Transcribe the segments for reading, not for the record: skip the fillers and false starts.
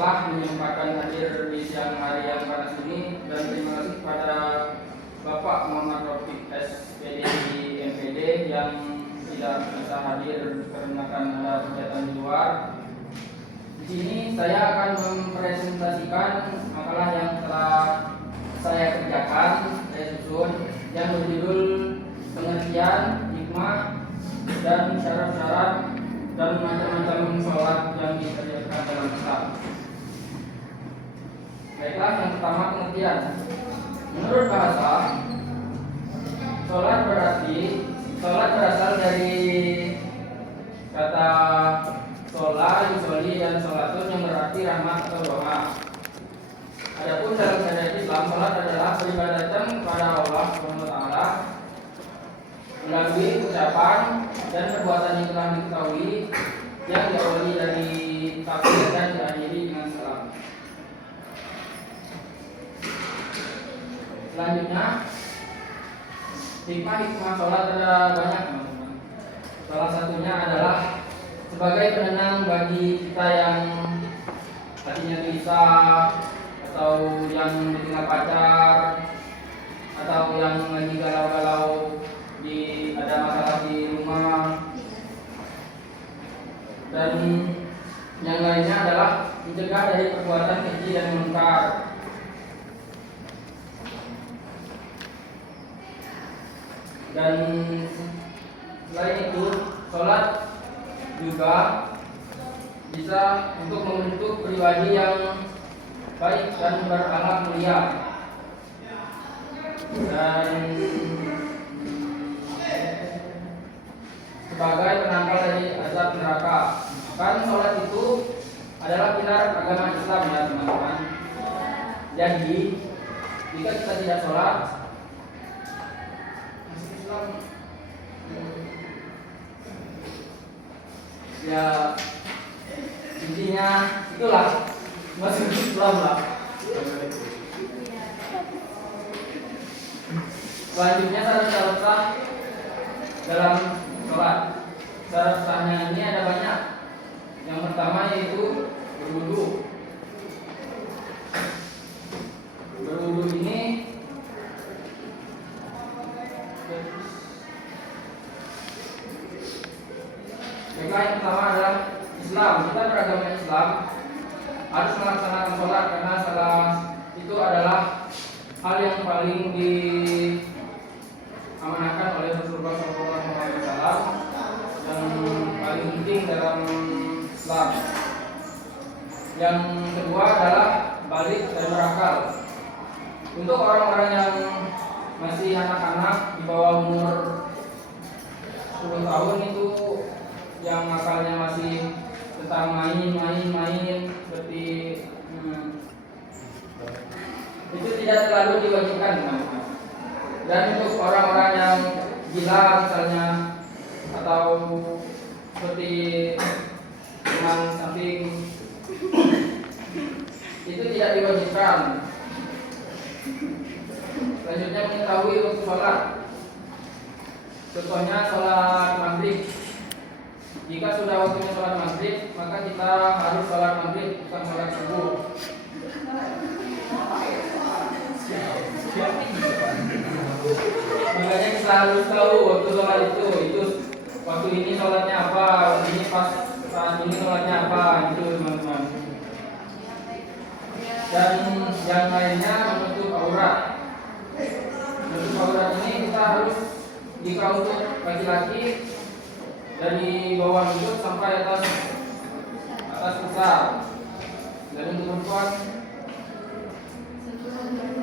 telah menyempatkan hadir di siang hari yang panas ini, dan terima kasih kepada Bapak Muhammad Rafiq SPD di MPD yang tidak bisa hadir karena ada kegiatan di luar. Di sini saya akan mempresentasikan makalah yang telah saya kerjakan, saya susun, yang berjudul pengertian, hikmah, dan syarat-syarat dan macam-macam sholat yang dikerjakan dalam Islam. Baiklah, yang pertama pengertian. Menurut bahasa, sholat berasal dari kata sholat, yusoli, dan sholatun yang berarti rahmat atau doa. Adapun dalam syariat Islam, sholat adalah peribadatan kepada Allah SWT melalui ucapan dan perbuatan yang telah diketahui yang diawali dari takbir dan diakhiri dengan salam. Selanjutnya, hikmah sholat ada banyak, teman-teman. Salah satunya adalah sebagai penenang bagi kita yang hatinya gelisah, atau yang ditinggal pacar, atau yang lagi galau-galau ada masalah di rumah, dan yang lainnya adalah mencegah dari perbuatan keji dan mungkar. Dan selain itu, sholat juga bisa untuk membentuk pribadi yang baik dan berakhlak mulia. Dan sebagai penangkal dari azab neraka. Kan sholat itu adalah pilar agama Islam, ya teman-teman. Jadi jika kita tidak sholat, Islam ya intinya itulah masuk Islam lah. Selanjutnya syarat-syarat sah dalam sholat. Syarat sahnya ini ada banyak. Yang pertama yaitu berwudu. Berwudu ini yang pertama adalah Islam. Kita beragama Islam harus melaksanakan sholat karena salah itu adalah hal yang paling diamanahkan oleh Rasulullah SAW dan paling penting dalam Islam. Yang kedua adalah balik dan berakal. Untuk orang-orang yang masih anak-anak di bawah umur 10 tahun itu, yang akalnya masih tentang main seperti itu tidak terlalu diwajibkan, teman-teman. Dan untuk orang-orang yang gila misalnya, atau seperti teman samping, itu tidak diwajibkan. Selanjutnya mengetahui waktu sholat. Contohnya sholat maghrib. Jika sudah waktunya sholat maghrib, maka kita harus sholat maghrib, bukan sholat subuh. Makanya kita harus tahu waktu sholat itu waktu ini sholatnya apa, waktu ini pas saat ini sholatnya apa, itu teman-teman. Dan yang lainnya menutup aurat. Menutup aurat ini kita harus, jika untuk laki-laki, dari bawah lutut sampai atas besar. Dan untuk perempuan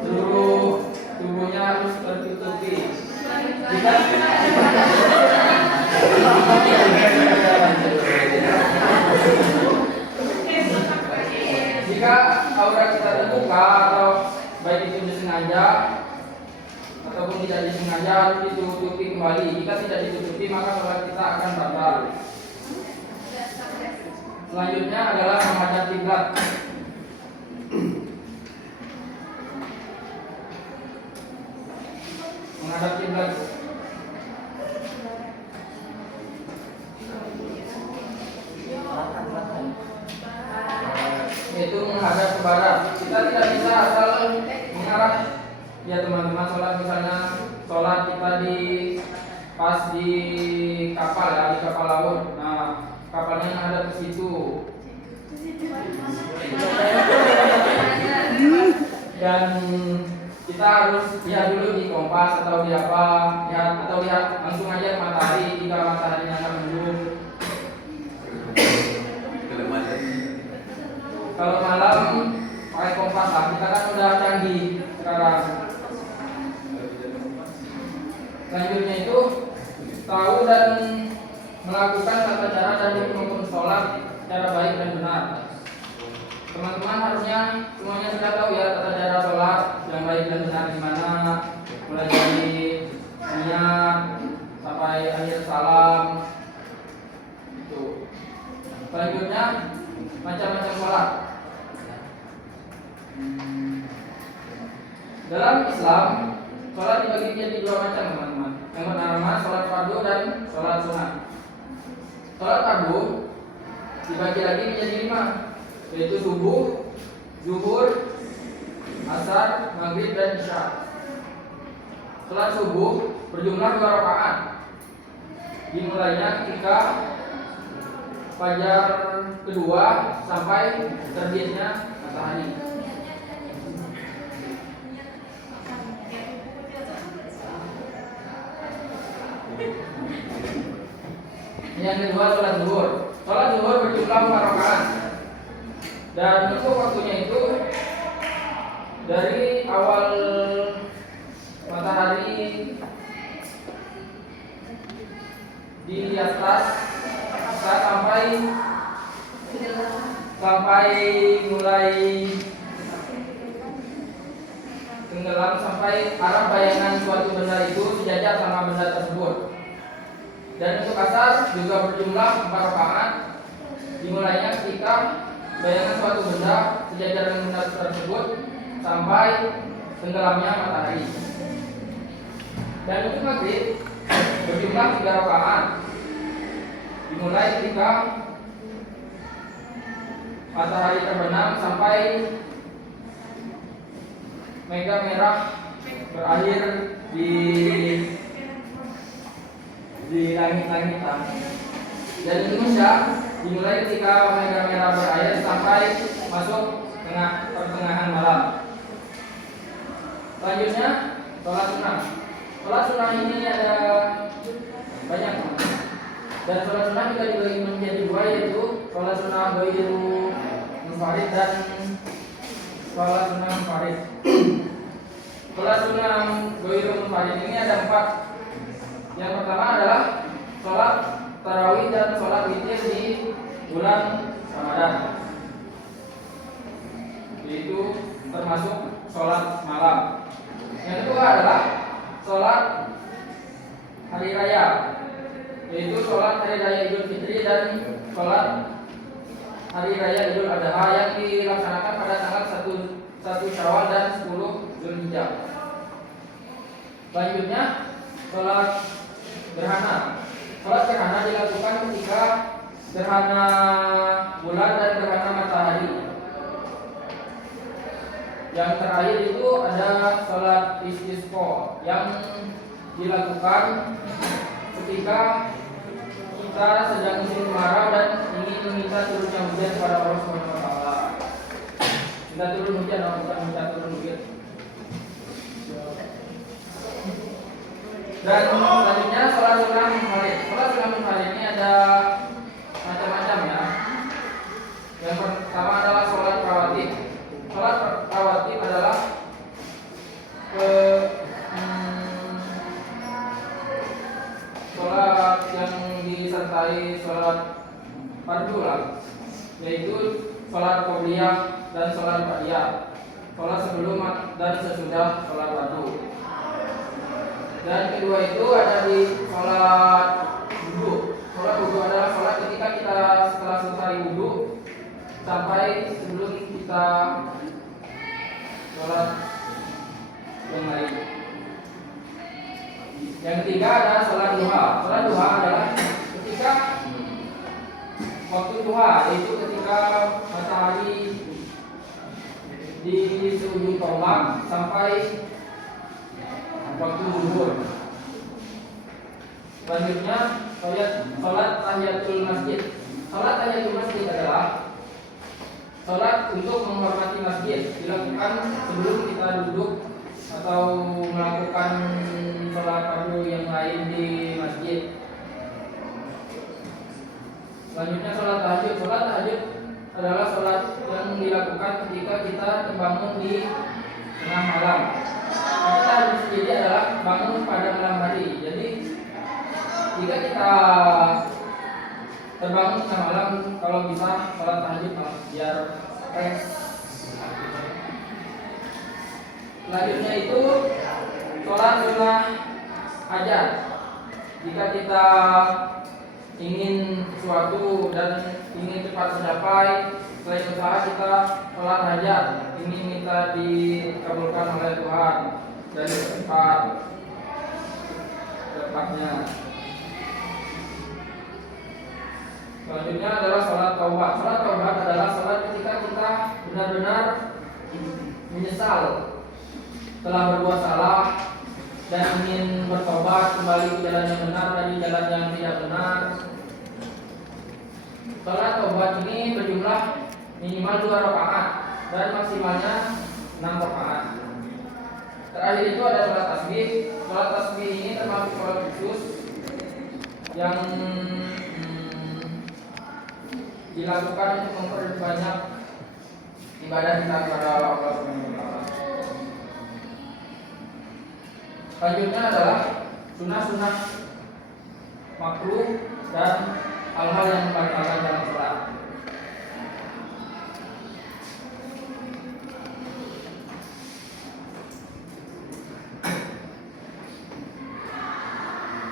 seluruh tubuhnya harus tertutupi. Jika aurat kita terbuka, atau baik itu disengaja ataupun tidak disengaja, harus ditutupi kembali. Jika tidak ditutupi, maka sholat kita akan batal. Selanjutnya adalah menghadap kiblat. Menghadap kiblat yaitu Ya teman-teman, sholat misalnya sholat kita pas di kapal ya, di kapal laut. Nah, kapalnya yang ada di situ. Dan kita harus lihat dulu di kompas atau di apa, lihat langsung aja matahari jika mataharinya akan mendung. Kalau malam pakai kompas lah, kita kan udah canggih sekarang. Selanjutnya itu tahu dan melakukan tata cara dan rukun sholat secara baik dan benar. Teman-teman harusnya semuanya sudah tahu ya tata cara sholat yang baik dan benar gimana, mulai dari niat sampai akhir salam. Itu. Selanjutnya macam-macam sholat. Dalam Islam, sholat dibagi menjadi dua macam teman-teman. Yang pertama sholat fardu dan sholat sunat. Sholat fardu dibagi lagi menjadi 5, yaitu subuh, zuhur, asar, maghrib dan isya. Sholat subuh berjumlah 2 rakaat. Dimulainya ketika fajar kedua sampai terbitnya matahari. Yang kedua sholat zuhur. Sholat zuhur berjumlah 4 rakaat. Dan untuk waktunya itu dari awal matahari di atas sampai mulai tenggelam sampai arah bayangan suatu benda itu sejajar sama benda tersebut. Dan untuk asar juga berjumlah 4 rakaat. Dimulainya ketika bayangan suatu benda sejajar dengan benda tersebut sampai tenggelamnya matahari. Dan untuk maghrib berjumlah 3 rakaat. Dimulai ketika matahari terbenam sampai mega merah berakhir di langit-langitan. Dan itu dimulai ketika mega merah berakhir sampai masuk pertengahan malam. Selanjutnya sholat sunnah. Sholat sunnah ini ada banyak, dan sholat sunnah juga dibagi menjadi 2, yaitu sholat sunnah ghairu munfarid dan sholat sunnah munfarid. Sholat sunnah ghairu munfarid ini ada 4. Yang pertama adalah sholat tarawih dan sholat witir di bulan Ramadan. Itu termasuk sholat malam. Yang kedua adalah sholat hari raya, yaitu sholat hari raya Idul Fitri dan sholat hari raya Idul Adha yang dilaksanakan pada tanggal 1 Syawal dan 10 Zulhijjah. Selanjutnya sholat gerhana. Sholat gerhana dilakukan ketika gerhana bulan dan gerhana matahari. Yang terakhir itu ada sholat istisqa yang dilakukan ketika kita sedang musim kemarau dan ingin meminta turunnya hujan kepada Allah Subhanahu wa taala. Minta turun hujan atau minta turun hujan. Dan selanjutnya sholat sunnah munfarid. Sholat sunnah munfarid ini ada macam-macam ya. Yang pertama adalah sholat rawatib. Sholat rawatib adalah sholat yang disertai sholat fardu lah, yaitu sholat qobliyah dan sholat ba'diyah. Sholat sebelum dan sesudah sholat fardu. Dan kedua itu ada di sholat wudu. Sholat wudu adalah sholat ketika kita setelah selesai wudu sampai sebelum kita sholat yang lain. Yang ketiga ada sholat duha. Sholat duha adalah ketika waktu duha, yaitu ketika matahari di seujung tombak sampai waktu zuhur. Selanjutnya sholat tahiyatul masjid. Sholat tahiyatul masjid adalah sholat untuk menghormati masjid, dilakukan sebelum kita duduk atau melakukan sholat fardu yang lain di masjid. Selanjutnya sholat tahajud. Sholat tahajud adalah sholat yang dilakukan ketika kita terbangun di tengah malam. Kita harus jadi adalah bangun pada malam hari. Jadi jika kita terbangun tengah malam, kalau bisa sholat tahajud biar fresh. Selanjutnya itu sholat sunnah hajat. Jika kita ingin sesuatu dan ingin cepat tercapai, selain usaha kita sholat hajat, ingin minta dikabulkan oleh Tuhan dan cepatnya. Selanjutnya adalah sholat taubat. Sholat taubat adalah sholat ketika kita benar-benar menyesal telah berbuat salah dan ingin bertobat kembali ke jalan yang benar dari jalan yang tidak benar. Sholat taubat ini berjumlah minimal 2 rakaat dan maksimalnya 6 rakaat. Terakhir itu ada sholat tasbih. Sholat tasbih ini termasuk sholat khusus yang dilakukan untuk memperbanyak ibadah kita kepada Allah Subhanahu wa taala. Selanjutnya adalah sunnah-sunnah makruh dan hal-hal yang membatalkan dalam sholat.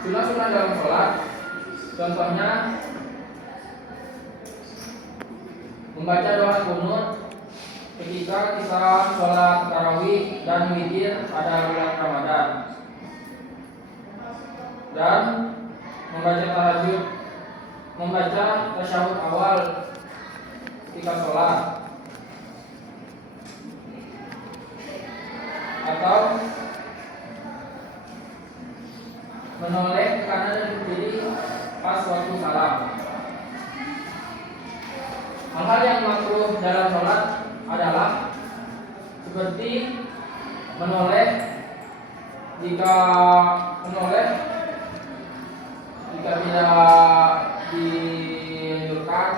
Sunnah-sunnah dalam sholat, contohnya membaca doa qunut ketika kita sholat tarawih dan witir pada bulan Ramadan, dan membaca tahajud, membaca tasyahud awal ketika sholat, atau menoleh ke kanan dan ke kiri pas waktu salam. Hal-hal yang makruh dalam sholat adalah seperti menoleh jika tidak dianjurkan,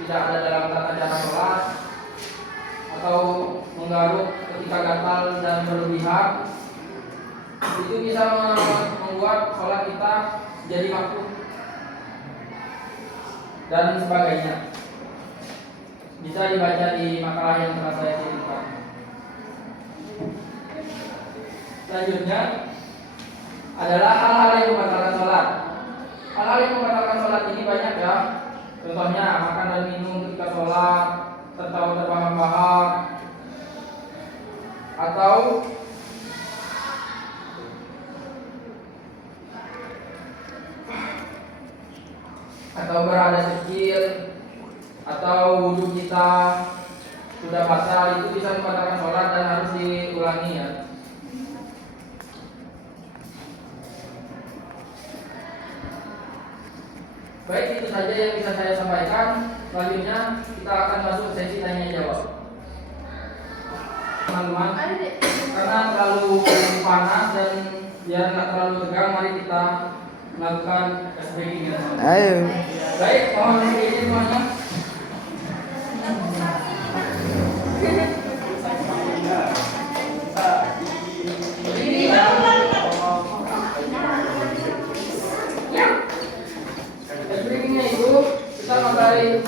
tidak ada dalam tata cara sholat, atau menggaruk ketika gatal dan berlebihan, itu bisa membuat sholat kita jadi makruh dan sebagainya. Bisa dibaca di makalah yang telah saya kirimkan. Selanjutnya adalah hal-hal yang membatalkan sholat. Hal-hal yang membatalkan sholat ini banyak ya. Contohnya makan dan minum ketika sholat, tertawa terbahak-bahak, atau berada kecil, atau wudhu kita sudah batal, itu bisa membatalkan sholat dan harus diulangi ya. Baik, itu saja yang bisa saya sampaikan. Selanjutnya kita akan masuk sesi tanya jawab. Teman-teman, karena terlalu panas dan biar tidak terlalu tegang, mari kita melakukan SBG-nya. Ayo. Baik, mohon berdiri semuanya. SBG-nya itu kita materi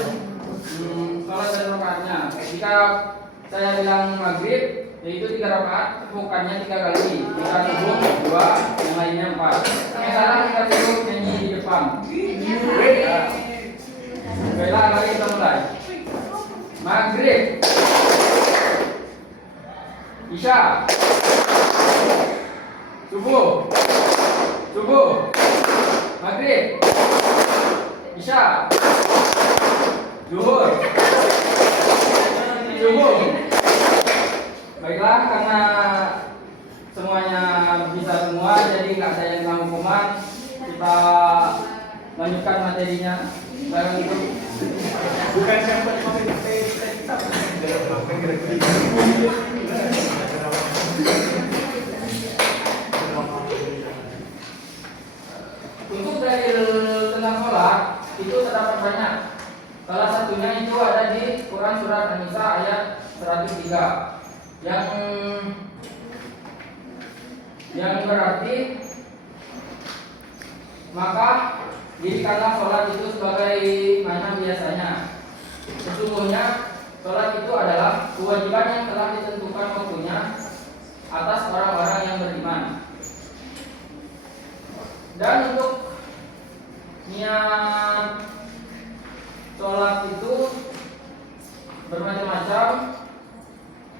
sholat dan rakaatnya. Jika saya bilang maghrib, yaitu 3 rakaat, bukannya 3 kali. Jika subuh 2, yang lainnya 4. Sekarang kita cukup nyanyi di depan. Baiklah, mari kita mulai. Maghrib, Isya, subuh, maghrib, Isya, zuhur, subuh. Baiklah, karena semuanya bisa materinya sekarang itu. Bukan siapa kita Untuk dalil tentang sholat itu terdapat banyak. Salah satunya itu ada di Quran surat An-Nisa ayat 103 yang berarti maka dirikanlah sholat itu sebagai mana biasanya. Sesungguhnya sholat itu adalah kewajiban yang telah ditentukan waktunya atas orang-orang yang beriman. Dan untuk niat sholat itu bermacam-macam,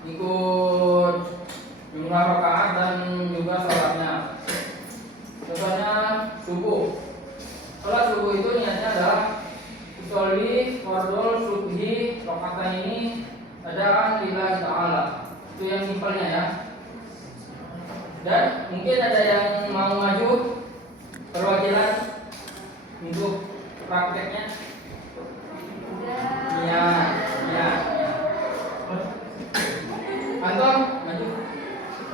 ikut jumlah rakaat dan juga sholatnya. Contohnya subuh. Sholat subuh itu niatnya adalah usolli fardul subhi rakaatan ini adaan lillahi ta'ala. Itu yang simpelnya ya. Dan mungkin ada yang mau maju perwakilan untuk prakteknya. Ya. Anton maju.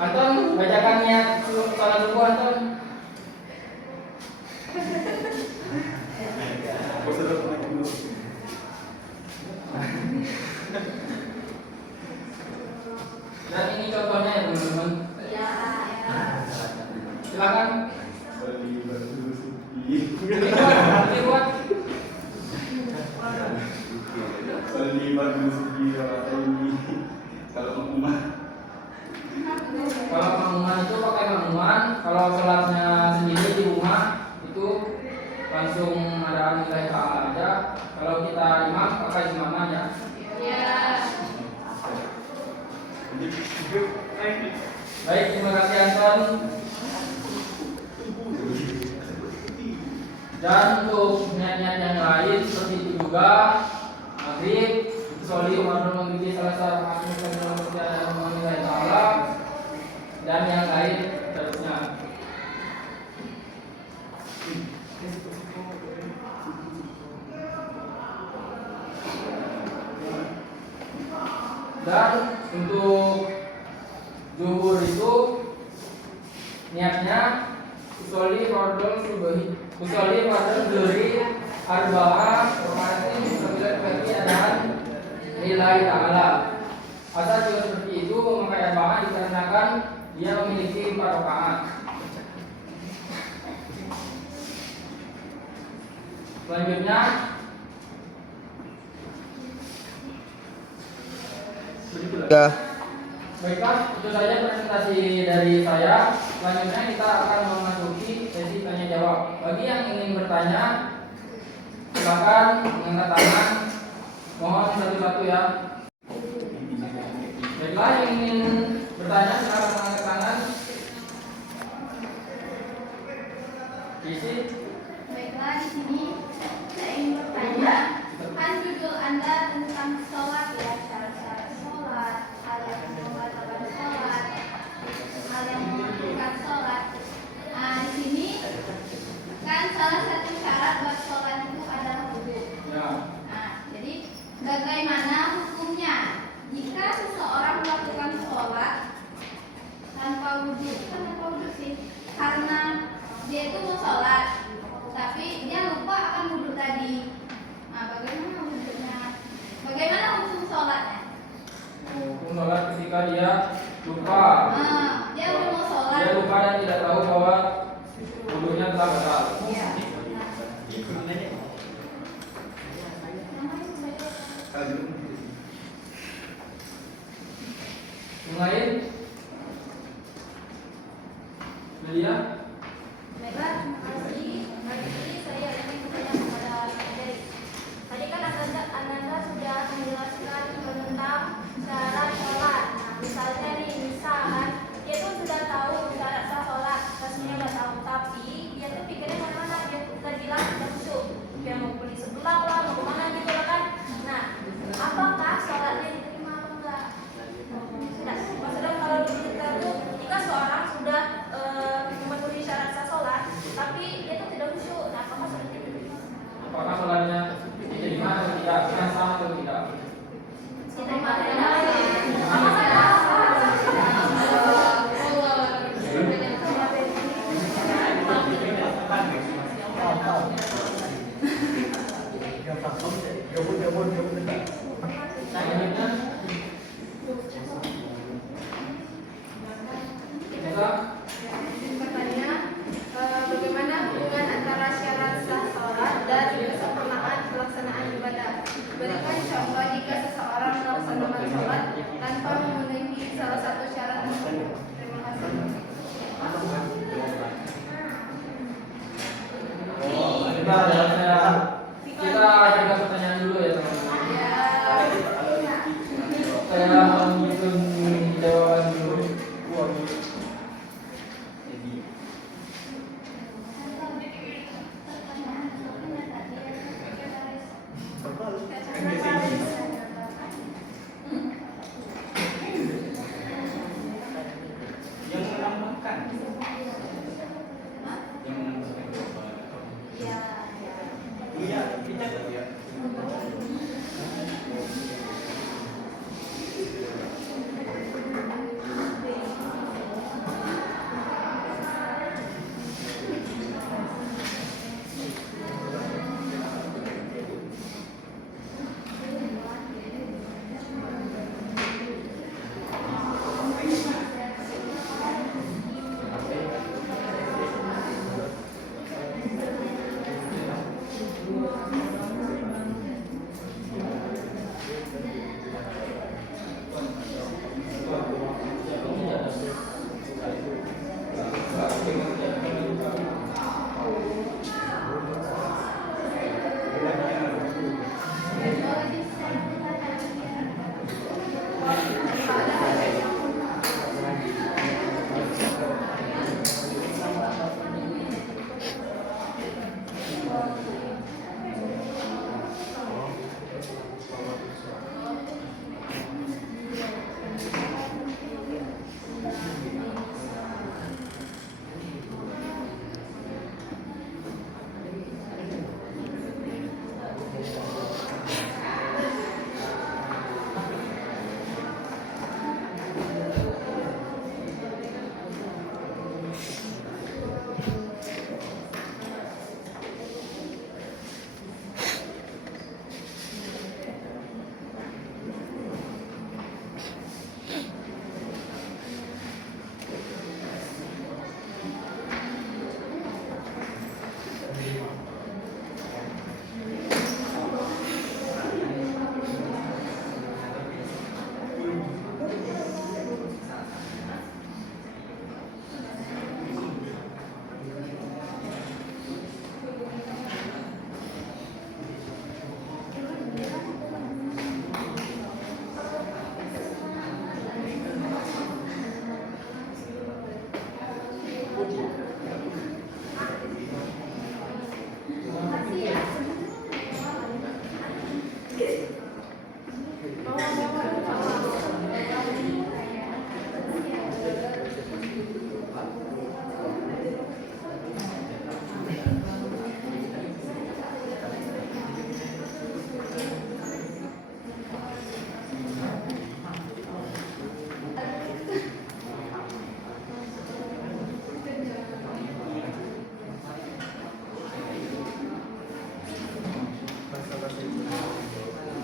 Anton bacakan niat sholat subuh Anton. Dan ini contohnya ya teman-teman. Silakan. Dibuat. Kalau makmuman itu pakai makmuman, kalau sholatnya sendiri di rumah itu langsung ada nilai ta'ala aja. Kalau kita imam pakai imaman ya. Baik, terima kasih Anton. Dan untuk niat-niat yang lain seperti itu juga maghrib, sholli wa maghrib salah satu nilai ta'ala dan yang lain seterusnya. Dan untuk zuhur itu niatnya usolli fardhu subhi, usolli fardhu zuhri arba'ah rakaatin sembilan kali adaan lillahi ta'ala. Asal juga seperti itu memakai arba'ah dikarenakan dia memiliki 4 rakaat. Selanjutnya baiklah, itu saja presentasi dari saya. Selanjutnya kita akan memasuki sesi tanya jawab. Bagi yang ingin bertanya, silakan mengangkat tangan. Mohon satu-satu ya. Baiklah, yang ingin bertanya silakan mengangkat tangan. Isi. Baiklah, di sini saya ingin bertanya, kan judul Anda tentang sholat ya, syarat-syarat sholat, hal yang membatalkan sholat, hal yang menentukan sholat. Nah, di sini kan salah satu syarat buat sholat itu adalah wudu. Ya. Nah, jadi bagaimana hukumnya jika seseorang melakukan sholat tanpa wudu? Kan tanpa wudu sih, karena dia itu mau sholat, tapi dia lupa akan wudu tadi. Nah,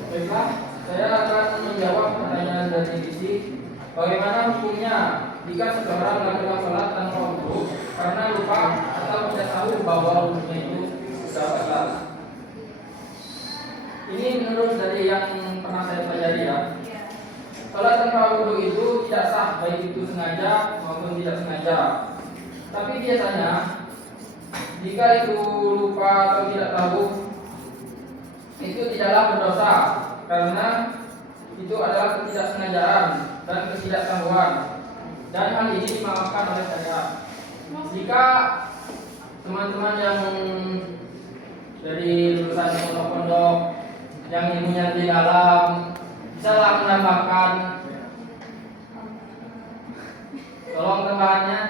Baiklah, saya akan menjawab pertanyaan dari Diksi. Bagaimana hukumnya jika seseorang melakukan sholat tanpa wudu karena lupa atau tidak tahu bahwa wudunya itu sudah batal? Ini menurut dari yang pernah saya pelajari ya. Sholat tanpa wudu itu tidak sah baik itu sengaja maupun tidak sengaja. Tapi biasanya jika itu lupa atau tidak tahu, itu tidaklah berdosa karena itu adalah ketidaksengajaan dan ketidaktahuan, dan hal ini dimaafkan oleh syariat. Jika teman-teman yang dari lulusan pondok-pondok yang ilmunya di dalam bisa lah menambahkan, tolong tambahannya.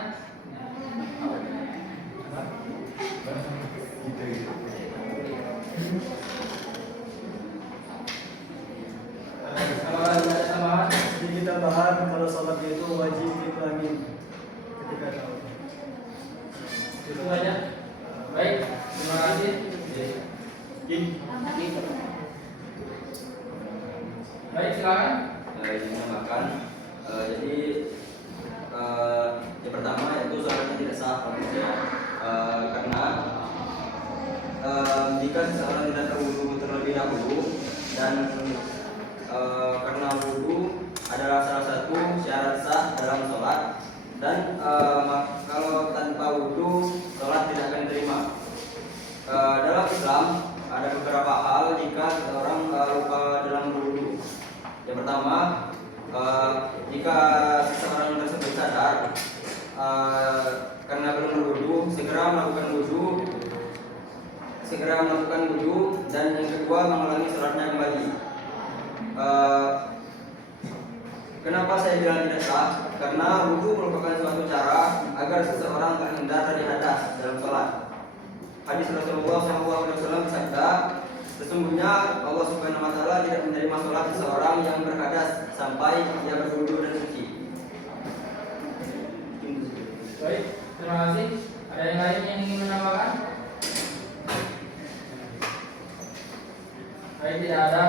Kalau ada tambahan, Jadi kita bahas kalau sholat itu wajib itu amin ketika tahu. itu aja. Baik, terima kasih. Baik, silakan. Ini menambahkan, jadi yang pertama yaitu sholatnya tidak sah karena jika seseorang tidak berwudu terlebih dahulu, dan karena wudu adalah salah satu syarat sah dalam sholat, dan kalau tanpa wudu sholat tidak akan diterima. Dalam Islam ada beberapa hal jika seseorang lupa dalam berwudu. Yang pertama, jika seseorang tersebut sadar karena belum berwudu, segera melakukan wudu, dan yang kedua mengulangi sholatnya kembali. Kenapa saya bilang tidak sah? Karena wudu merupakan suatu cara agar seseorang terhindar dari hadas dalam sholat. Hadis Rasulullah SAW bersabda, Sesungguhnya Allah Subhanahu wa taala tidak menerima salat seseorang yang berhadas sampai ia berwudu dan suci. Baik, terima kasih. Ada yang lain yang ingin menambahkan? Baik, tidak ada.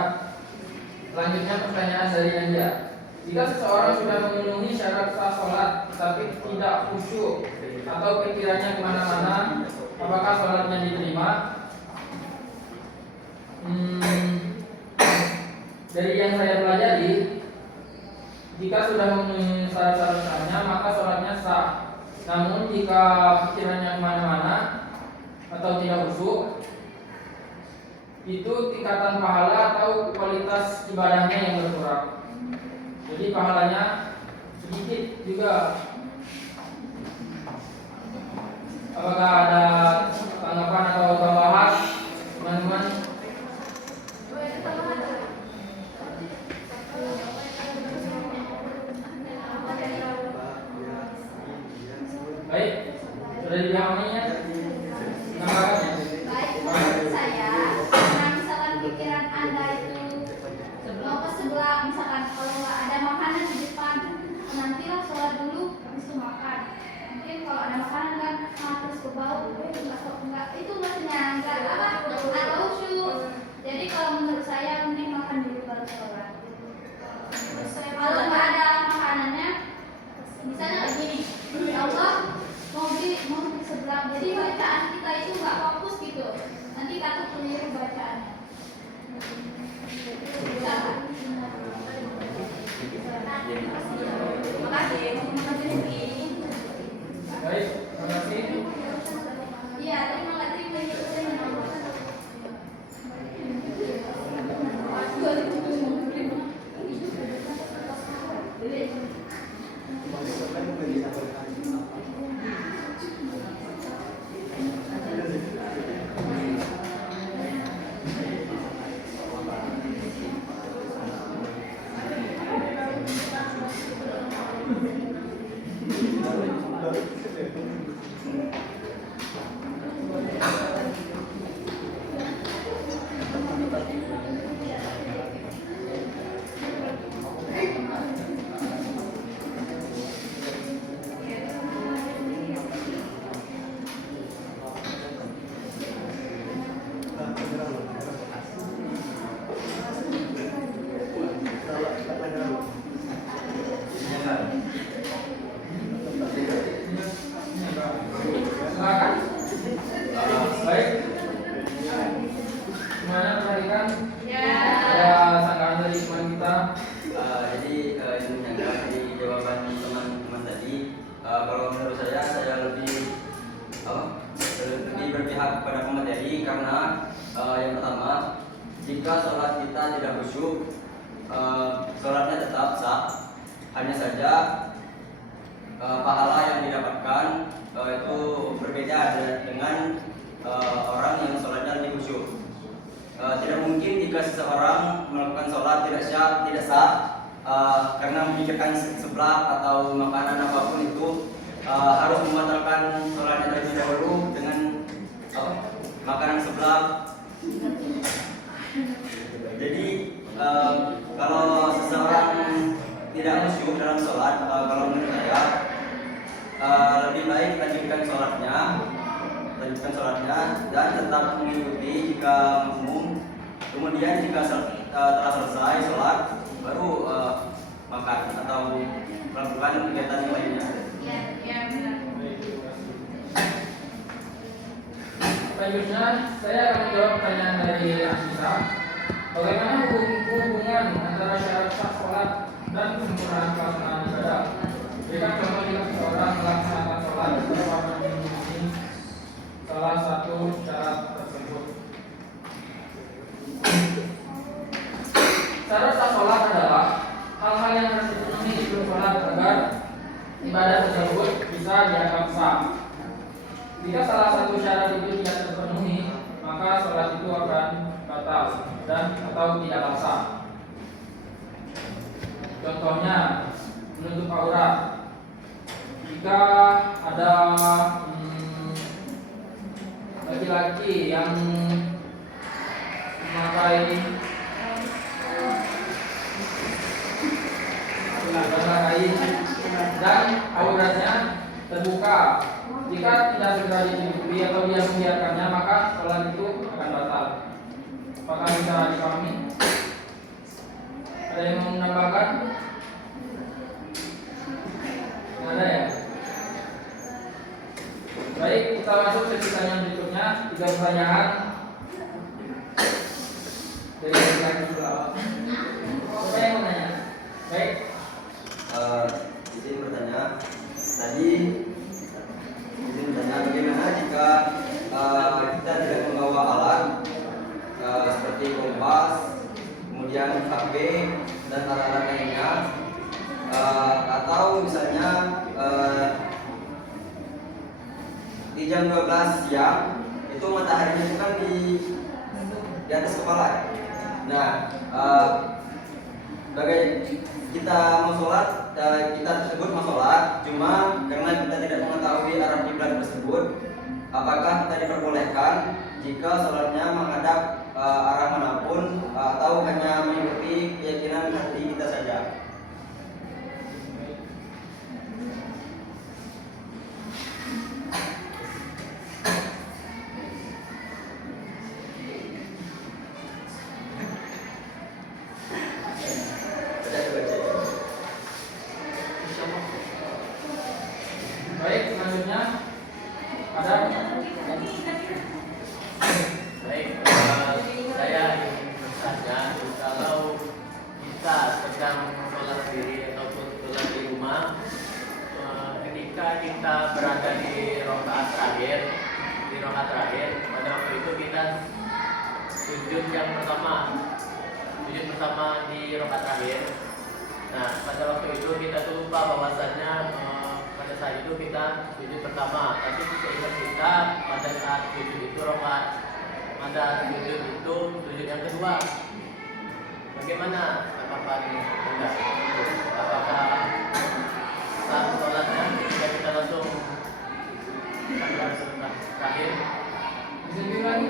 Selanjutnya pertanyaan dari Anda. Jika seseorang sudah memenuhi syarat sah sholat tetapi tidak khusyuk atau pikirannya kemana-mana, apakah sholatnya diterima? Dari yang saya pelajari, jika sudah memenuhi syarat-syarat sahnya, maka sholatnya sah. Namun jika pikirannya kemana-mana atau tidak khusyuk, itu tingkatan pahala atau kualitas ibadahnya yang berkurang. Jadi pahalanya sedikit juga. Apakah ada tanggapan atau tambahan, teman-teman? Baik, sudah dipahaminya? Tambahkannya? Baik, menurut saya, karena misalkan pikiran Anda itu mau ke sebelah, misalkan kalau nggak ada makanan di depan, nantilah sholat dulu, habis itu makan. Mungkin kalau ada makanan kan terus ke bawah, itu maksudnya nggak khusyuk. Jadi kalau menurut saya mending makan dulu baru sholat. Kalau nggak ada makanannya, misalnya kayak gini, ya Allah mau di seberang, jadi bacaan kita itu nggak fokus gitu, nanti takut keliru bacaannya. Terima kasih. Baik, terima kasih. Iya, terima kasih. Silakan. Baik. Semuanya perhatikan. Ada sanggahan dari teman kita. Jadi ini menyanggah dari jawaban teman-teman tadi. Kalau menurut saya lebih berpihak kepada pemateri karena yang pertama, jika sholat kita tidak khusyuk, sholatnya tetap sah. Hanya saja pahala yang didapatkan itu berbeda dengan orang yang sholatnya lebih khusyuk. Tidak mungkin jika seseorang melakukan sholat tidak sah karena memikirkan seblak atau makanan apapun itu, harus membatalkan sholatnya terlebih dahulu dengan makanan seblak. Jadi kalau seseorang tidak khusyuk dalam sholat, kalau menurut saya lebih baik lanjutkan sholatnya dan tetap mengikuti jika makmum. Kemudian jika telah selesai sholat baru makan atau melakukan kegiatan yang lainnya. Iya, benar. Selanjutnya saya akan menjawab pertanyaan dari Asisa. Bagaimana hubungan antara syarat sah sholat dan kesempurnaan pelaksanaan ibadah? Berikan contoh jika seseorang melaksanakan sholat tanpa memenuhi salah satu syarat tersebut. Syarat sah sholat adalah hal-hal yang harus dipenuhi sebelum sholat agar ibadah tersebut bisa dianggap sah. Jika salah satu syarat itu tidak terpenuhi, maka sholat itu akan batal dan atau tidak sah. Contohnya menutup aurat. Jika ada laki-laki yang lantai dan auratnya terbuka. Jika tidak segera ditutupi atau dia membiarkannya, maka sholat itu akan batal. Apakah bisa dipahami? Ada yang mau menambahkan? Nggak ada ya? Baik, kita masuk ke pertanyaan berikutnya. 3 pertanyaan dari yang sebelah. Siapa yang mau nanya? Baik. Izin bertanya. Tadi izin bertanya bagaimana jika kita tidak membawa alat seperti kompas, kemudian HP dan alat-alat lainnya, atau misalnya di jam 12 siang itu mataharinya itu kan di atas kepala. Nah, bagai kita mau sholat, kita tersebut mau sholat, cuma karena kita tidak mengetahui arah kiblat tersebut, apakah kita diperbolehkan jika sholatnya menghadap arah manapun atau hanya mengikuti keyakinan hati kita saja? Baik, selanjutnya ada. Baik, saya ingin bertanya, kalau kita sedang sholat sendiri ataupun sholat di rumah, ketika kita berada di rakaat terakhir, pada waktu itu kita sujud yang pertama, di rakaat terakhir. Nah, pada waktu itu kita tuh lupa bahwasannya pada saat itu kita sujud pertama, tapi seingat kita pada saat sujud itu rakaat, pada sujud itu sujud yang kedua. Bagaimana? Apakah enggak? Apakah saat sholatnya kita langsung terakhir? Bisa diulangi?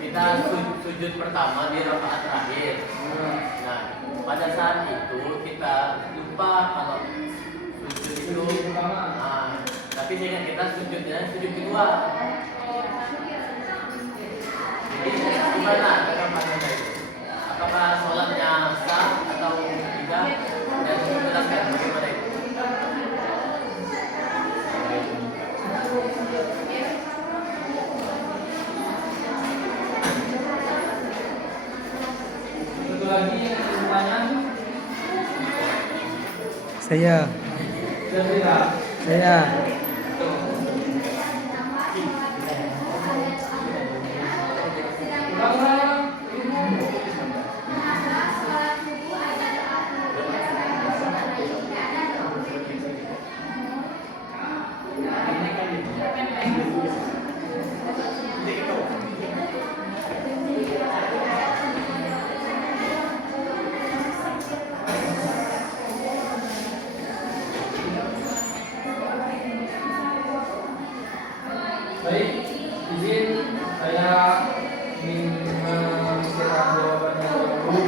Kita sujud pertama di rakaat terakhir. Nah, pada saat itu kita lupa kalau sujud itu pertama. tapi sehingga kita sujudnya sujud kedua. Jadi gimana tanggapan Anda itu? Apakah sholatnya sah atau tidak? Dan menjelaskan bagaimana itu? Satu lagi yang bertanya. Saya. Baik, izin saya ingin mengisyaratkan jawabannya dulu.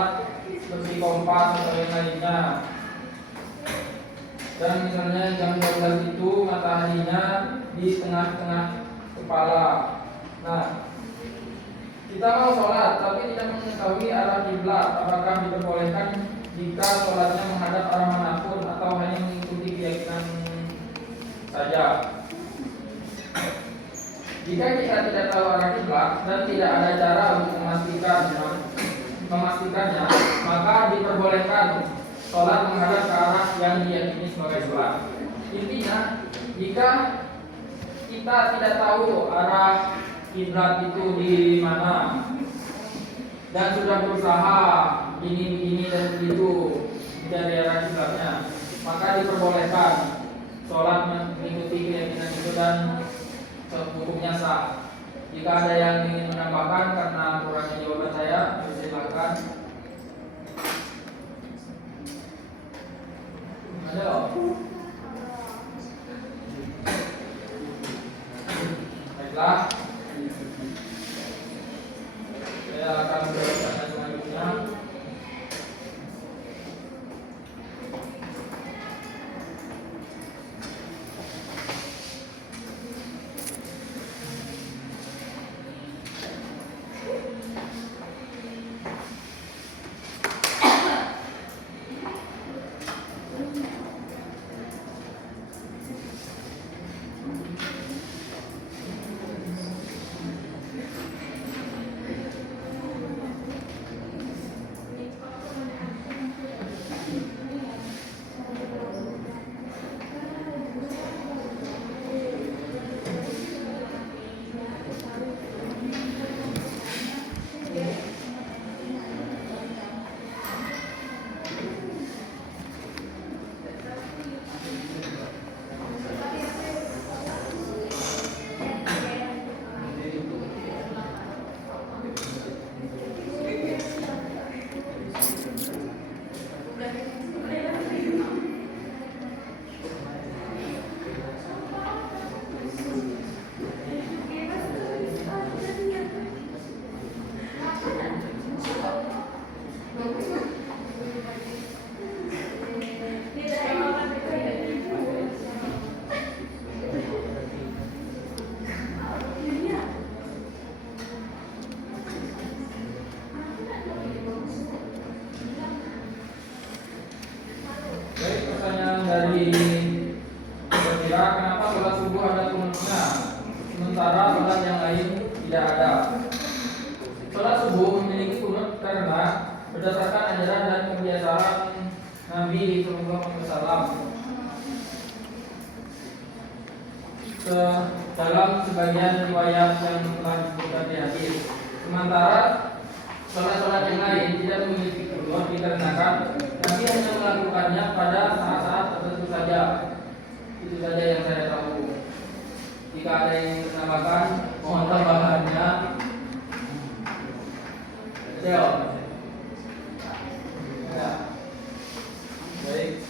sholat seperti kompas atau yang lainnya. Dan misalnya jam 12 itu mataharinya di tengah-tengah kepala. Nah, kita mau sholat tapi tidak mengetahui arah kiblat, apakah diperbolehkan jika sholatnya menghadap arah manapun atau hanya mengikuti keyakinan saja? Jika kita tidak tahu arah kiblat dan tidak ada cara untuk memastikannya, maka diperbolehkan sholat menghadap ke arah yang diyakini sebagai sholat. Intinya, jika kita tidak tahu arah kiblat itu di mana dan sudah berusaha begini dan begitu dari arah kiblatnya, maka diperbolehkan sholat mengikuti keyakinan itu dan hukumnya sah. Jika ada yang ingin menambahkan karena kurangnya jawaban saya, silakan. Ada loh. Baiklah. Saya akan berbicara selanjutnya. Kenapa sholat subuh ada kunutnya sementara sholat yang lain tidak ada? Sholat subuh memiliki kunut karena berdasarkan ajaran dan kebiasaan Nabi Sallallahu Alaihi Wasallam. Dalam sebagian riwayat yang telah disebutkan di hadis. Sementara sholat-sholat yang lain tidak memiliki kunut dikarenakan Nabi hanya melakukannya pada saat-saat tertentu saja. Itu saja yang saya tahu. Jika ada yang menambahkan, mohon tambahannya. Ya. Baik.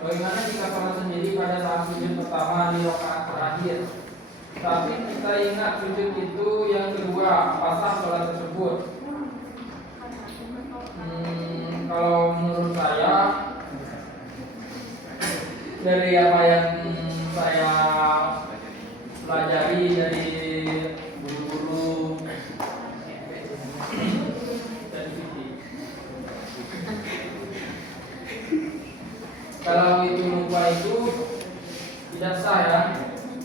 bagaimana jika sholat sendiri pada saat sujud pertama di rakaat terakhir? Tapi kita ingat sujud itu yang kedua, apakah sholat tersebut? Kalau menurut saya, dari apa yang saya pelajari dari guru-guru dan fikih, kalau itu lupa itu tidak sah ya.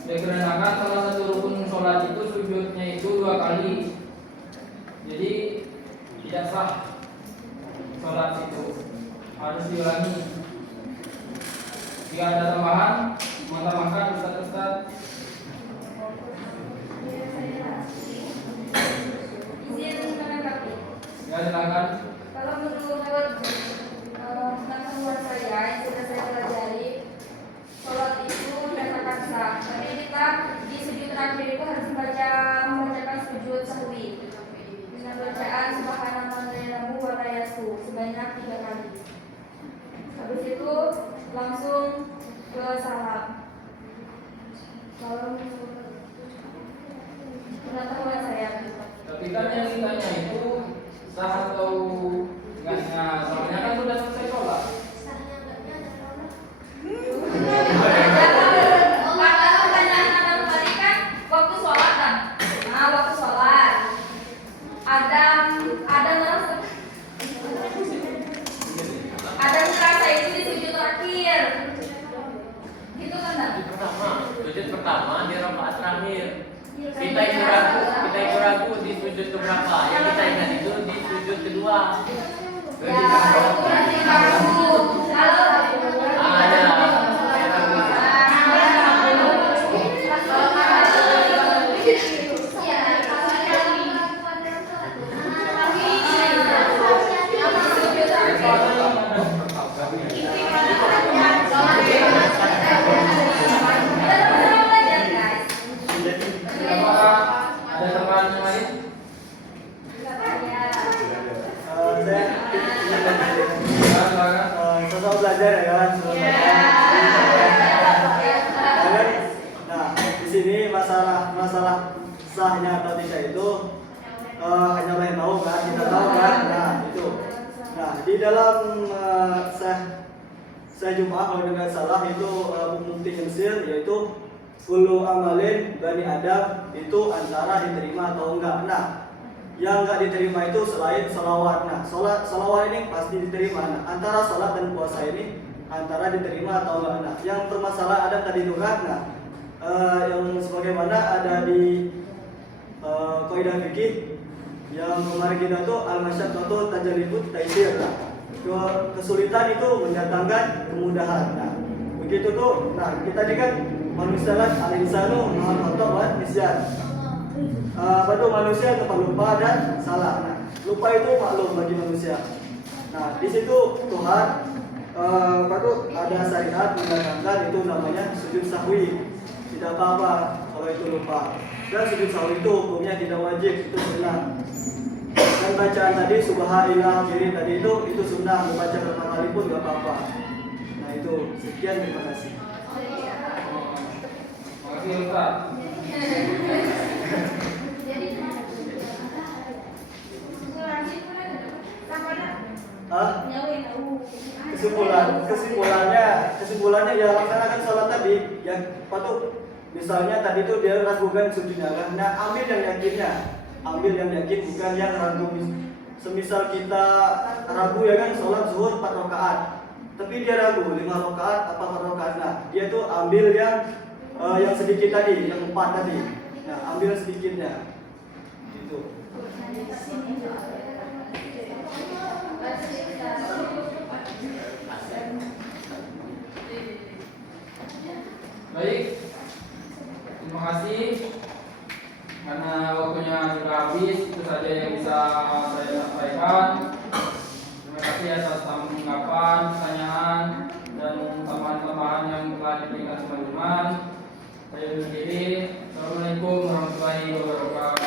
Dikarenakan salah satu rukun sholat itu sujudnya itu 2 kali, jadi tidak sah sholat itu, harus diulangi. Jika ada tambahan, mengutamakan Ustaz. Izin menanggapi. Ya, silakan. Kalau menurut pengetahuan saya yang sudah saya pelajari, sholat itu dikatakan sah. Tapi kita di sujud terakhir itu harus membacakan sujud sahwi dengan bacaan subhanallahu wa ta'ala sebanyak 3 kali. Habis itu langsung ke salam. Kalau pengetahuan saya. Tapi kan yang ditanya itu sah atau enggaknya, soalnya kan sudah selesai sholat. Pertanyaan tadi kan waktu sholat kan? Nah, waktu sholat ada merasa itu di sujud terakhir, gitu kan? Sujud pertama di rakaat terakhir. Kita itu ragu di sujud keberapa. Yang kita ingat itu di sujud kedua. Ya, itu berarti ragu. Kalau Ada. Ada tambahan yang lain? Sosok belajar ya kan. Nah, di sini masalah sahnya atau tidak itu hanya Allah yang tahu kan, kita tahu kan. Nah, itu. Nah, di dalam saya jumpa kalau tidak salah itu buku Mesir, yaitu kullu amalin bani Adam itu antara diterima atau enggak. Nah, yang enggak diterima itu selain salawat. Nah, salawat ini pasti diterima. Nah, antara salat dan puasa ini antara diterima atau enggak. Nah, yang bermasalah ada tadi itu kan. Nah, yang sebagaimana ada di kaidah fikih yang kemarin kita tuh al-masyaqqatu tajlibut taisir. Nah, kesulitan itu mendatangkan kemudahan. Nah, begitu tuh. Nah, kita ini kan manusia lah, al-insanu maha khata' wa nisyan. Manusia tempat lupa dan salah. Nah, lupa itu maklum bagi manusia. Nah, di situ Tuhan ada syariat mendatangkan itu namanya sujud sahwi. Tidak apa-apa kalau itu lupa. Dan sujud sahwi itu hukumnya tidak wajib, itu sunnah. Dan bacaan tadi subhanallah kiri tadi itu sunnah, membaca berapa kali pun tidak apa-apa. Nah, itu sekian, terima kasih. Makasih Ustaz. Kesimpulannya ya laksanakan sholat tadi. Yang patut misalnya tadi itu dia ragukan sujudnya kan. Nah, ambil yang yakinnya. Ambil yang yakin, bukan yang ragu. Semisal kita ragu ya kan, sholat zuhur 4 rakaat. Tapi dia ragu 5 rakaat apa 4 rakaat. Nah, dia tuh ambil yang sedikit tadi, yang 4 tadi. Nah, ambil sedikitnya. Gitu. Baik. Terima kasih. Karena waktunya sudah habis, itu saja yang bisa saya sampaikan. Terima kasih atas tanggapan, pertanyaan, dan tambahan-tambahan yang telah diberikan teman-teman. Saya undur diri. Assalamualaikum warahmatullahi wabarakatuh.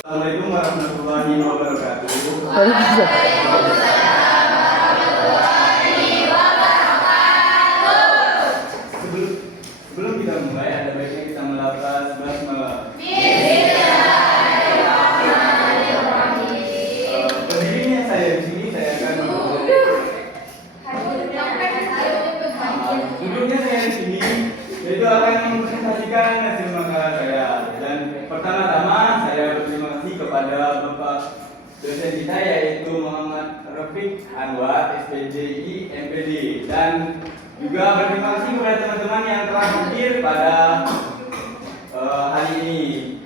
Assalamualaikum warahmatullahi wabarakatuh. Sebelum kita mulai, ada baiknya kita melakukan 11 malam. Berdirinya saya di sini, saya akan duduknya saya di sini, yaitu akan mempresentasikan hasil makalah saya. Dan pertama-tama saya berterima kasih kepada Bapak dosen kita, yaitu Muhammad Rafiq Anwar, SPDI MPD, dan juga berterima kasih kepada teman-teman yang telah hadir pada hari ini.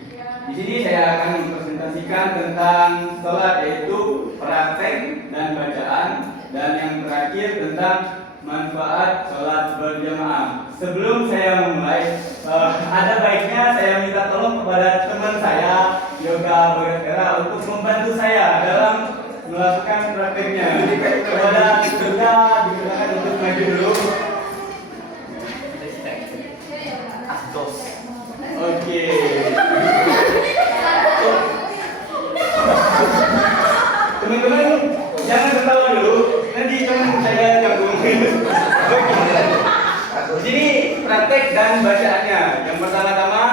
Di sini saya akan mempresentasikan tentang sholat, yaitu praktek dan bacaan, dan yang terakhir tentang manfaat sholat berjamaah. Sebelum saya memulai, ada baiknya saya minta tolong kepada teman saya Yoga Bagara untuk membantu saya dalam melakukan prakteknya. Kepada Yoga digunakan untuk maju dulu. Oke. Teman-teman jangan tertawa dulu, nanti teman saya gabung. Jadi praktek dan bacaannya. Yang pertama-tama,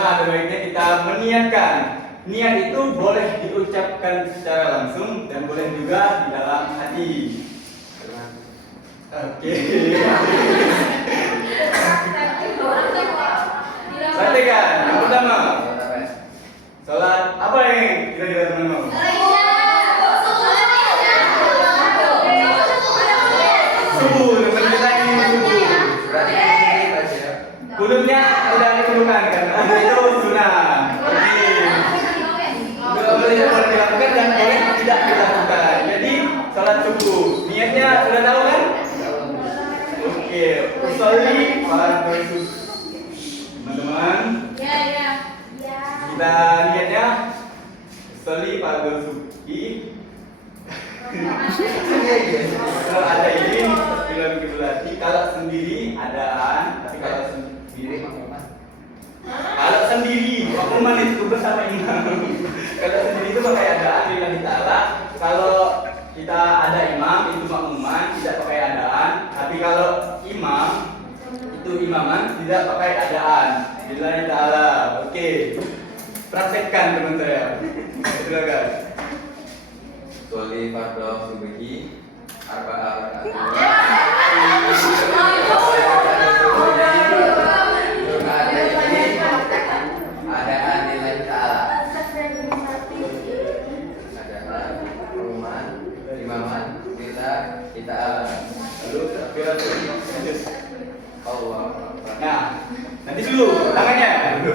ada baiknya kita meniatkan. Niat itu boleh diucapkan secara langsung dan boleh juga di dalam hati. Oke. Praktekkan. Yang pertama, sholat apa ini? Kira-kira teman-teman? Subuh, teman kita ini subuh. Kunutnya sudah ditentukan karena itu sunnah. Boleh dilakukan dan boleh tidak dilakukan. Jadi sholat subuh, niatnya sudah tahu kan? Oke, usolli fardhu subuh. Teman-teman, kita niatnya usolli fardhu subuh. Kalau ada ini bilang berarti kalau sendiri adaan, tapi kalau sendiri makmuman. Kalau sendiri makmuman itu bersama imam. Kalau sendiri itu pakai adaan lillahi ta'ala. Kalau kita ada imam itu makmuman, tidak pakai adaan. Tapi kalau imam itu imaman, tidak pakai adaan lillahi ta'ala. Oke, praktekkan teman saya. Silakan. Sholli fardhu subuhi arba'a rakaat. Adaan lillahi ta'ala. Adalah pengumuman imaman kita alam. Lalu takbiran Allah. Nah, nanti dulu tangannya.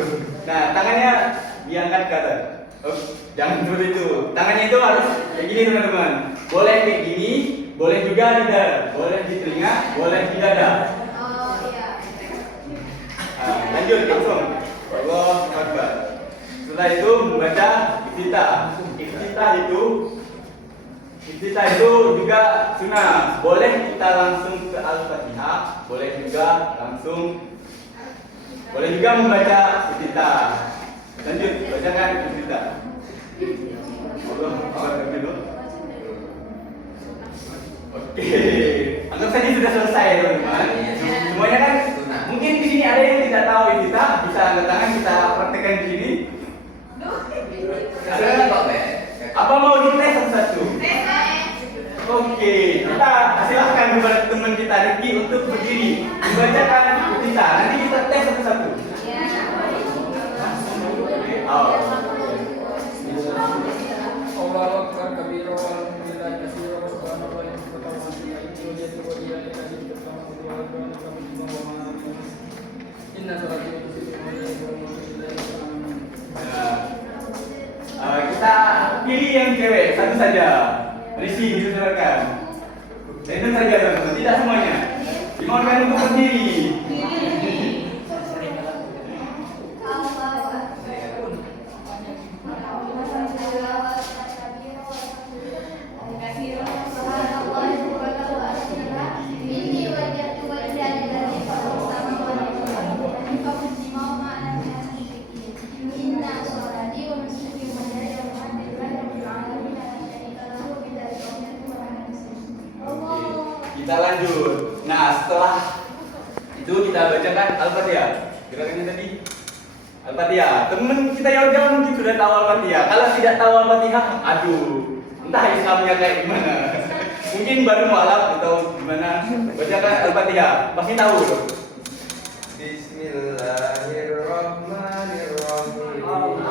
Nah, tangannya diangkat ke atas. Oh, jangan seperti itu. Tangannya itu harus kayak gini teman-teman. Boleh kayak gini, boleh juga di dada, boleh di telinga, boleh di dada. Nah, lanjut langsung. Allahu Akbar. Setelah itu membaca iftitah. Iftitah itu juga sunnah. Boleh kita langsung ke Al-Fatihah, boleh juga membaca iftitah. Lanjut, bacakan iftitah. Allahu Akbar dulu. Oke. Anggap saja sudah selesai teman-teman. Semuanya kan mungkin di sini ada yang tidak tahu iftitah, bisa angkat tangan kita praktekkan di sini. Apa mau dites satu-satu? Oke, kita silakan kepada teman kita Riki untuk berdiri membacakan iftitah. Nanti kita tes satu-satu. Allahu Akbar kabira walhamdulillahi katsira wa subhanallahi wa kita pilih yang cewek satu saja. Risi disilakan. Itu saja teman-teman, tidak semuanya. Dimohonkan untuk berdiri. kita lanjut. Nah, setelah itu kita bacakan Al-Fatihah. Gerakannya tadi Al-Fatihah. Temen kita yang jauh mungkin sudah tahu Al-Fatihah. Kalau tidak tahu Al-Fatihah, aduh, entah Islamnya kayak gimana. Mungkin baru mualaf atau gimana. Bacakan Al-Fatihah. Pasti tahu. Bismillahirrahmanirrahim.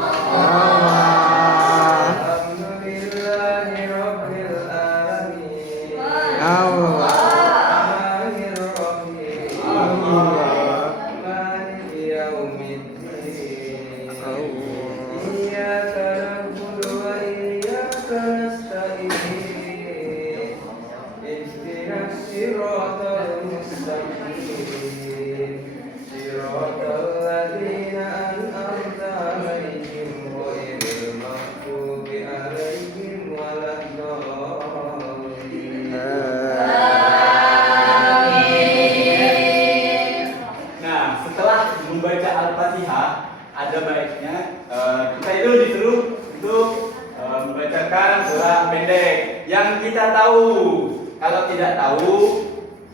Alhamdulillahirabbil alamin. Arrahmanirrahim. Maliki yaumiddin. Iyyaka na'budu wa iyyaka nasta'in. Ihdinas siratal mustaqim. Siratal ladzina an'amta 'alaihim ghairil maghdubi 'alaihim waladdallin. Nah, setelah membaca Al-Fatihah, ada baiknya kita itu disuruh untuk membacakan surah pendek yang kita tahu. Kalau tidak tahu,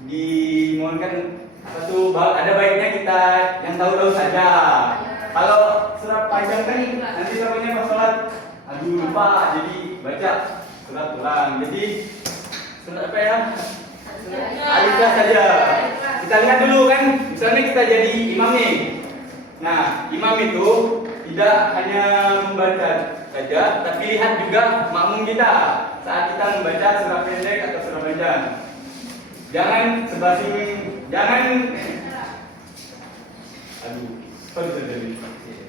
dimohonkan ada baiknya kita yang tahu-tahu saja. Kalau surah panjang kan nanti surahnya pas sholat, aduh lupa, jadi baca surat ulang. Jadi surat apa ya? Al-Ikhlas saja. Kita lihat dulu kan, misalnya kita jadi imam nih. Nah, imam itu tidak hanya membaca saja, tapi lihat juga makmum kita saat kita membaca surah pendek atau surah panjang. Jangan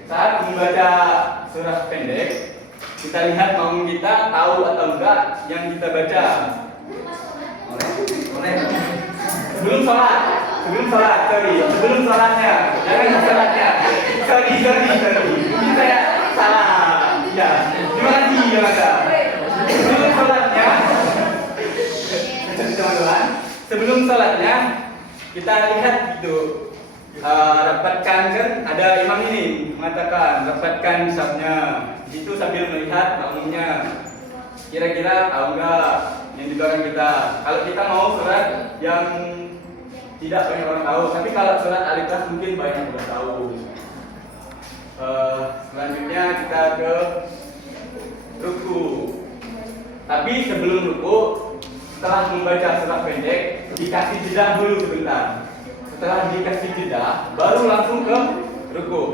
saat membaca surah pendek, kita lihat makmum kita tahu atau enggak yang kita baca. Sebelum sholatnya, jangan sholatnya. Sorry. Mungkin saya salah. Ya, terima kasih ya Mas. Sebelum sholatnya, kita lihat gitu. Rapatkan kan, ada imam ini mengatakan rapatkan safnya. Itu sambil melihat makmumnya. Kira-kira tahu nggak yang di belakang kita? Kalau kita mau surat yang tidak banyak orang tahu, tapi kalau surat Al-Ikhlas mungkin banyak orang tahu. Selanjutnya kita ke ruku. Tapi sebelum ruku, setelah membaca surah pendek, dikasih jeda dulu sebentar. Setelah dikasih jeda, baru langsung ke ruku.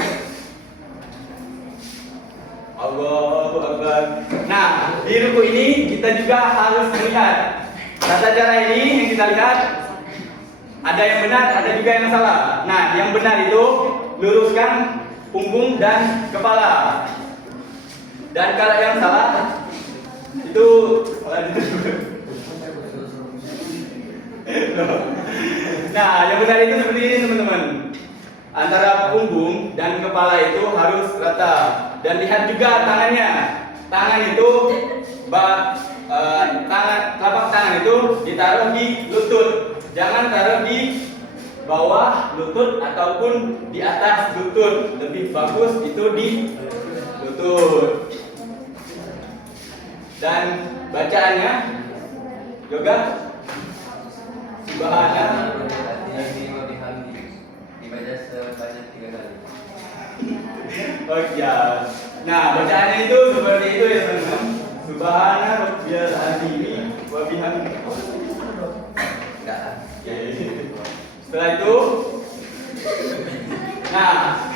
Allahu Akbar. Nah, di ruku ini kita juga harus melihat. Tata cara ini yang kita lihat, ada yang benar, ada juga yang salah. Nah, yang benar itu luruskan punggung dan kepala. Dan kalau yang salah itu nah, yang benar itu seperti ini teman-teman. Antara punggung dan kepala itu harus rata. Dan lihat juga tangannya. Tangan itu telapak tangan itu ditaruh di lutut. Jangan taruh di bawah lutut ataupun di atas lutut. Lebih bagus itu di lutut. Dan bacaannya juga Subhanallah. Dibaca sebanyak 3 kali. Oh iya. Nah, bacaannya itu seperti itu ya teman-teman. Subhana rabbiyal azim wa bihamdihi. Setelah itu, nah,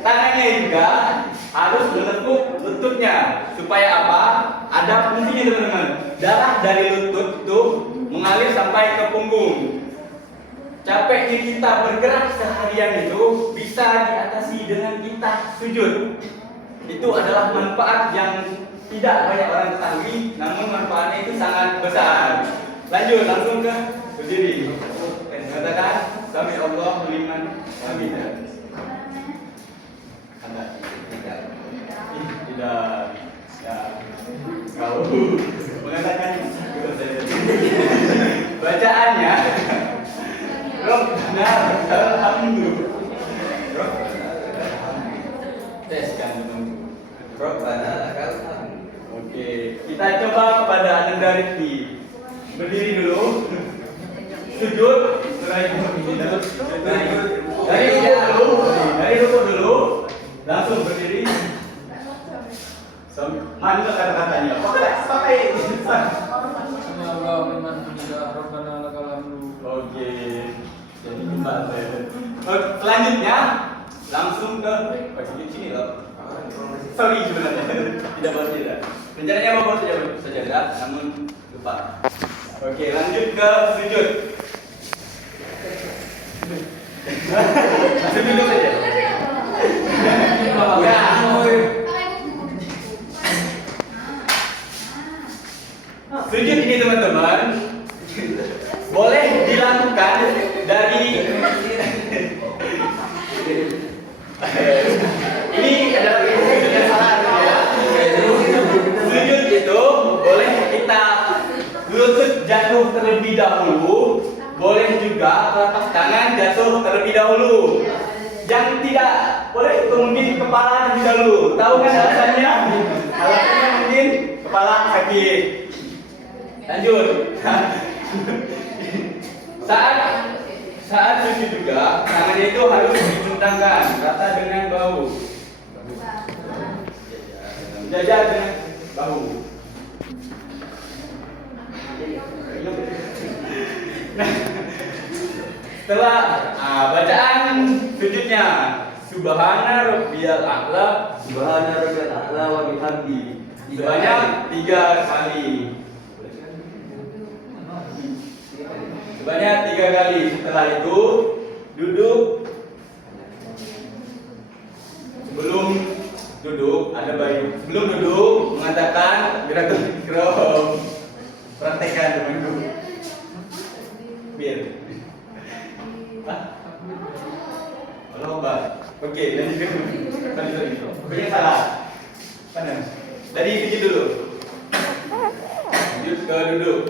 tangannya juga harus menekuk lututnya. Supaya apa? Ada fungsinya teman-teman. Darah dari lutut itu mengalir sampai ke punggung. Capeknya kita bergerak seharian itu bisa diatasi dengan kita sujud. Itu adalah manfaat yang tidak banyak orang ketahui, namun manfaatnya itu sangat besar. Lanjut langsung ke berdiri. Katakan sami Allah liman hamidah. Anda tidak ya kau mengatakan bacaannya Rabbana alhamdulillah. Tes kan teman-teman. Rabbana lakal hamd. Oke, kita coba kepada Ananda Rifki. berdiri dulu. Sujud. Setelah itu dari rukuk dulu. Langsung berdiri. Mana kata-katanya? Pakai. Sami Allahu liman hamidah, Rabbana lakal hamdu. Oke. Jadi gimana saya? Selanjutnya langsung ke sini loh. Sorry sebenarnya tidak bawa tidak. Rencananya mau bawa sajadah, namun lupa. Oke, lanjut ke sujud. Langsung duduk saja. Ya. Sujud ini teman-teman boleh dilakukan dari ini adalah sujud yang salah ya. Sujud itu boleh kita lutut jatuh terlebih dahulu, boleh juga telapak tangan jatuh terlebih dahulu. Yang tidak boleh itu mungkin kepala terlebih dahulu. Tahu kan alasannya? Alasannya mungkin kepala sakit. Lanjut. Saat sujud juga tangannya itu harus dicentangkan rata dengan bahu. Jajar dengan bahu. Nah, setelah bacaan sujudnya Subhana rabbiyal a'la, Subhana rabbiyal a'la wa bihamdi. sebanyak 3 kali. Sebanyak 3 kali. Setelah itu duduk. Sebelum duduk ada bayi. Sebelum duduk mengatakan gerakan ikram. Praktekkan temanku. Biar. Lomba. Oke, lanjut. Banyak salah. Mana? Dari sujud dulu. Lanjut ke duduk.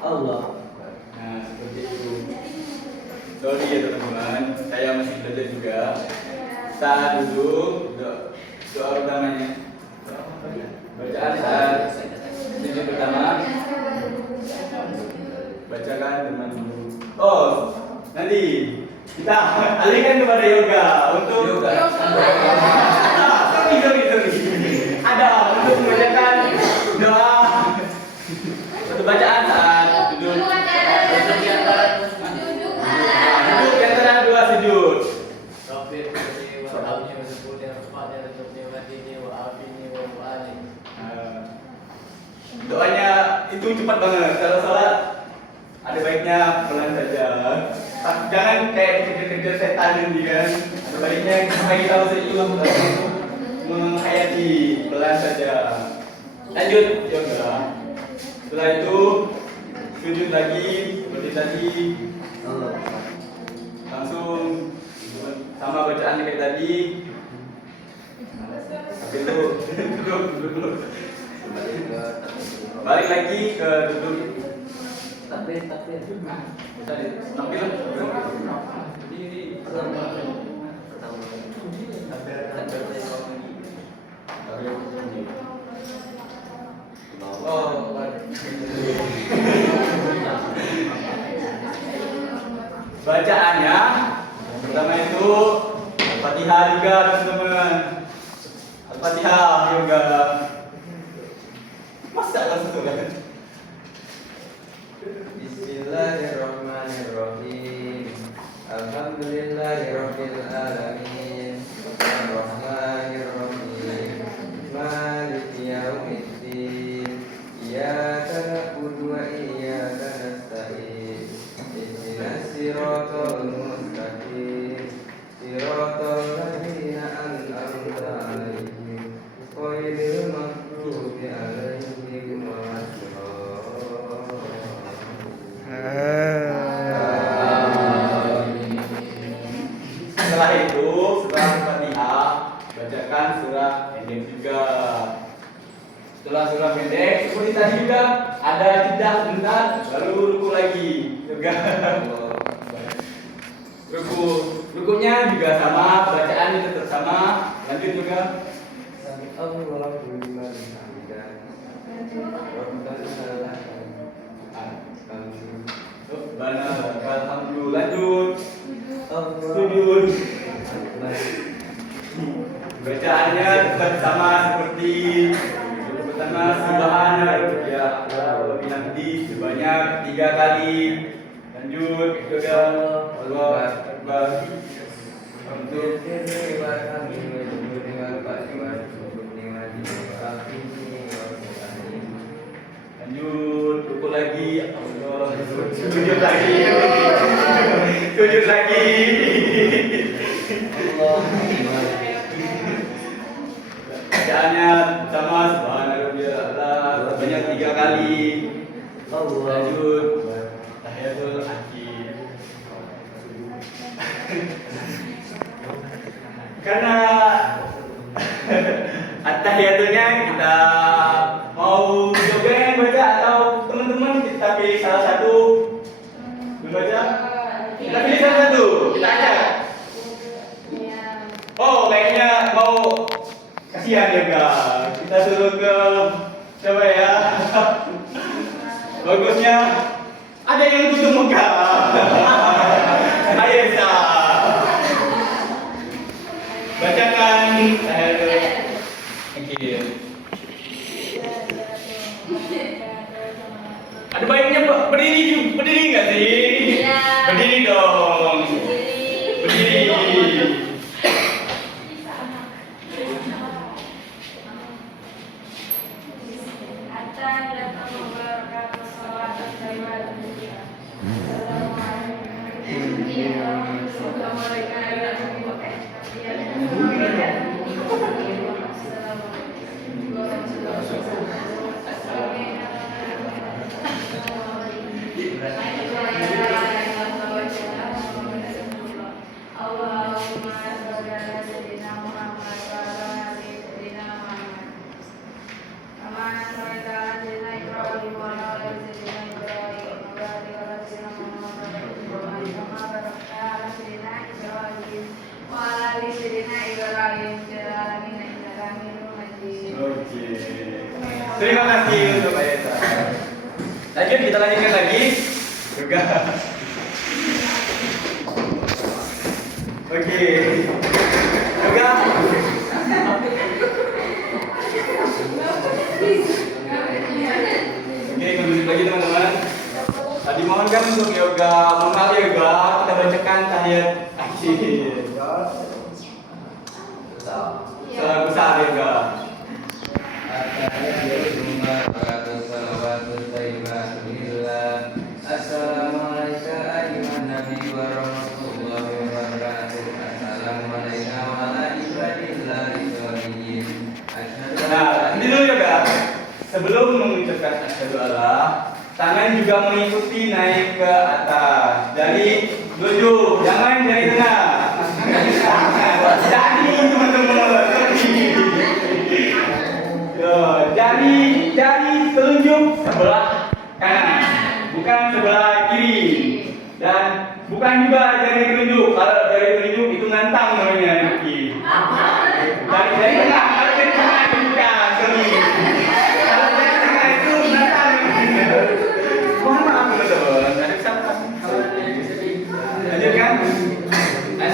Allah. Nah, seperti itu. Sorry ya teman-teman, saya masih belajar juga. Saat duduk, doa pertamanya. Bacaan saat sujud pertama. Bacakan teman dulu. Oh, nanti kita alihkan kepada yoga untuk Yoga. Sorry. Ada untuk membacakan doa untuk bacaan saat duduk. Duduk di antara 2 sujud. Doanya itu cepat banget. Kalau sholat ada baiknya pelan saja. Jangan kayak dikejar-kejar setan ini kan. Ada baiknya bagi tahu seimbang menghayati pelan saja. Lanjut yoga. Setelah itu sujud lagi seperti tadi. Langsung sama bacaannya kayak tadi. Habis itu duduk. Balik lagi ke duduk. Takbir. Tampil. Bacaannya pertama itu Al-Fatihah juga teman-teman. Al-Fatihah juga. Masa langsung kan? Bismillahirrahmanirrahim. Alhamdulillahirabbil alamin. Arrahmanirrahim. Maliki yaumiddin. Iyyaka na'budu wa iyyaka nasta'in. Ihdinas siratal mustaqim. Siratal ladzina an'amta 'alaihim ghairil maghdubi 'alaihim waladdallin. Setelah itu, setelah Fatihah, bacakan surah pendek juga. Setelah surah pendek, seperti tadi juga ada jeda sebentar, baru ruku lagi. Juga. Rukunya juga sama, bacaannya tetap sama. Lanjut juga. Allahu liman hamidah. Rabbana lakal seperti pertama subhana ya lebih nanti sebanyak 3 kali. Lanjut juga Allah Akbar. Untuk lanjut pukul lagi Allah sujud lagi sujud lagi bacaannya sama subhanallah sebanyak 3 kali. Lanjut tahiyatul akhir. Karena at-tahiyatulnya kita mau coba yang baca atau teman-teman kita pilih salah satu membaca. Kita pilih salah satu. Kita ajak. Oh, kayaknya mau kasihan juga. Kita suruh ke coba ya. Bagusnya ada yang tutup muka. Ayo kita bacakan akhir. Ada baiknya berdiri nggak sih? Iya. Berdiri dong. Berdiri. Terima kasih untuk Pak Yesa. Lanjut, kita lanjutkan lagi. Juga. Oke. Juga. Oke, kembali lagi teman-teman. Tadi mohon kan untuk yoga, mohon maaf yoga, kita bacakan tahiyat akhir. Salam besar yoga. Assalamualaikum ayuhan nabi wa rahmatullahi wa barakatuh. Assalamualaikum warahmatullahi wabarakatuh. Nah, ini dulu yoga. Sebelum mengucapkan asyhadu alla, tangan juga mengikuti naik ke atas. Dari tujuh, jangan dari tengah. Jadi teman-teman, jari telunjuk sebelah kanan, bukan sebelah kiri, dan bukan juga jari telunjuk. Kalau jari telunjuk itu nantang namanya Yuki. Dari tengah, kalau dari tengah bukan, sorry. Kalau dari tengah itu nantang. Mohon maaf teman-teman, ada kesalahan. Lanjutkan. Nah,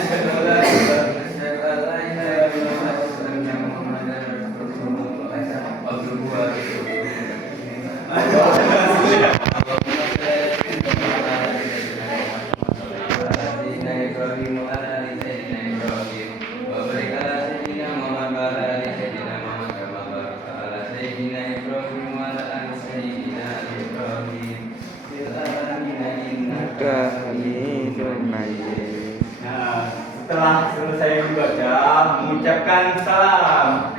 setelah selesai membaca, mengucapkan salam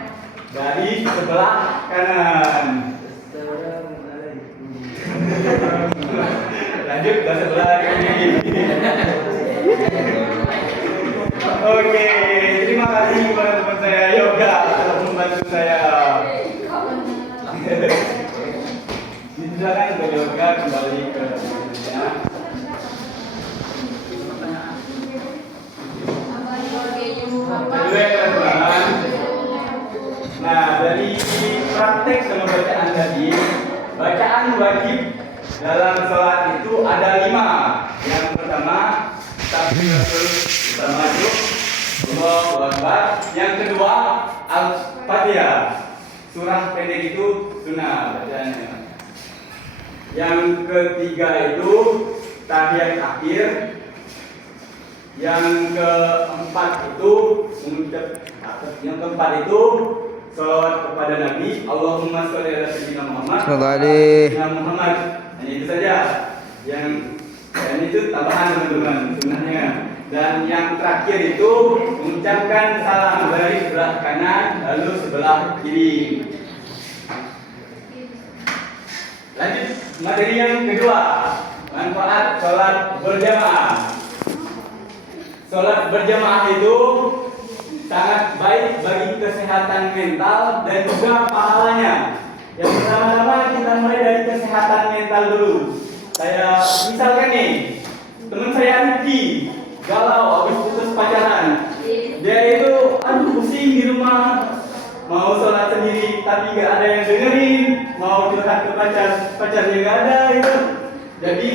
dari sebelah kanan. Lanjut ke sebelah kiri. Oke, terima kasih kepada teman saya Yoga telah membantu saya. Silakan untuk Yoga kembali ke posisinya. Nah, dari praktek sama bacaan tadi, bacaan wajib dalam sholat itu ada 5. Yang pertama, takbiratul ihram, Allahu Akbar. Yang kedua, Al-Fatihah. surah pendek itu sunnah bacaannya. Yang ketiga itu tahiyat akhir. Yang keempat itu yang keempat itu salawat kepada Nabi. Allahumma sholli ala sayyidina Muhammad. Sayyidina Muhammad. Hanya itu saja. Dan itu tambahan teman-teman sunnahnya. Dan yang terakhir itu mengucapkan salam dari sebelah kanan lalu sebelah kiri. Lanjut materi yang kedua, manfaat sholat berjamaah. Sholat berjamaah itu sangat baik bagi kesehatan mental dan juga pahalanya. Yang pertama-tama kita mulai dari kesehatan mental dulu. Saya misalkan nih, teman saya Rifki galau habis putus pacaran. Dia itu pusing di rumah, mau sholat sendiri tapi gak ada yang dengerin, mau curhat ke pacarnya gak ada itu. Jadi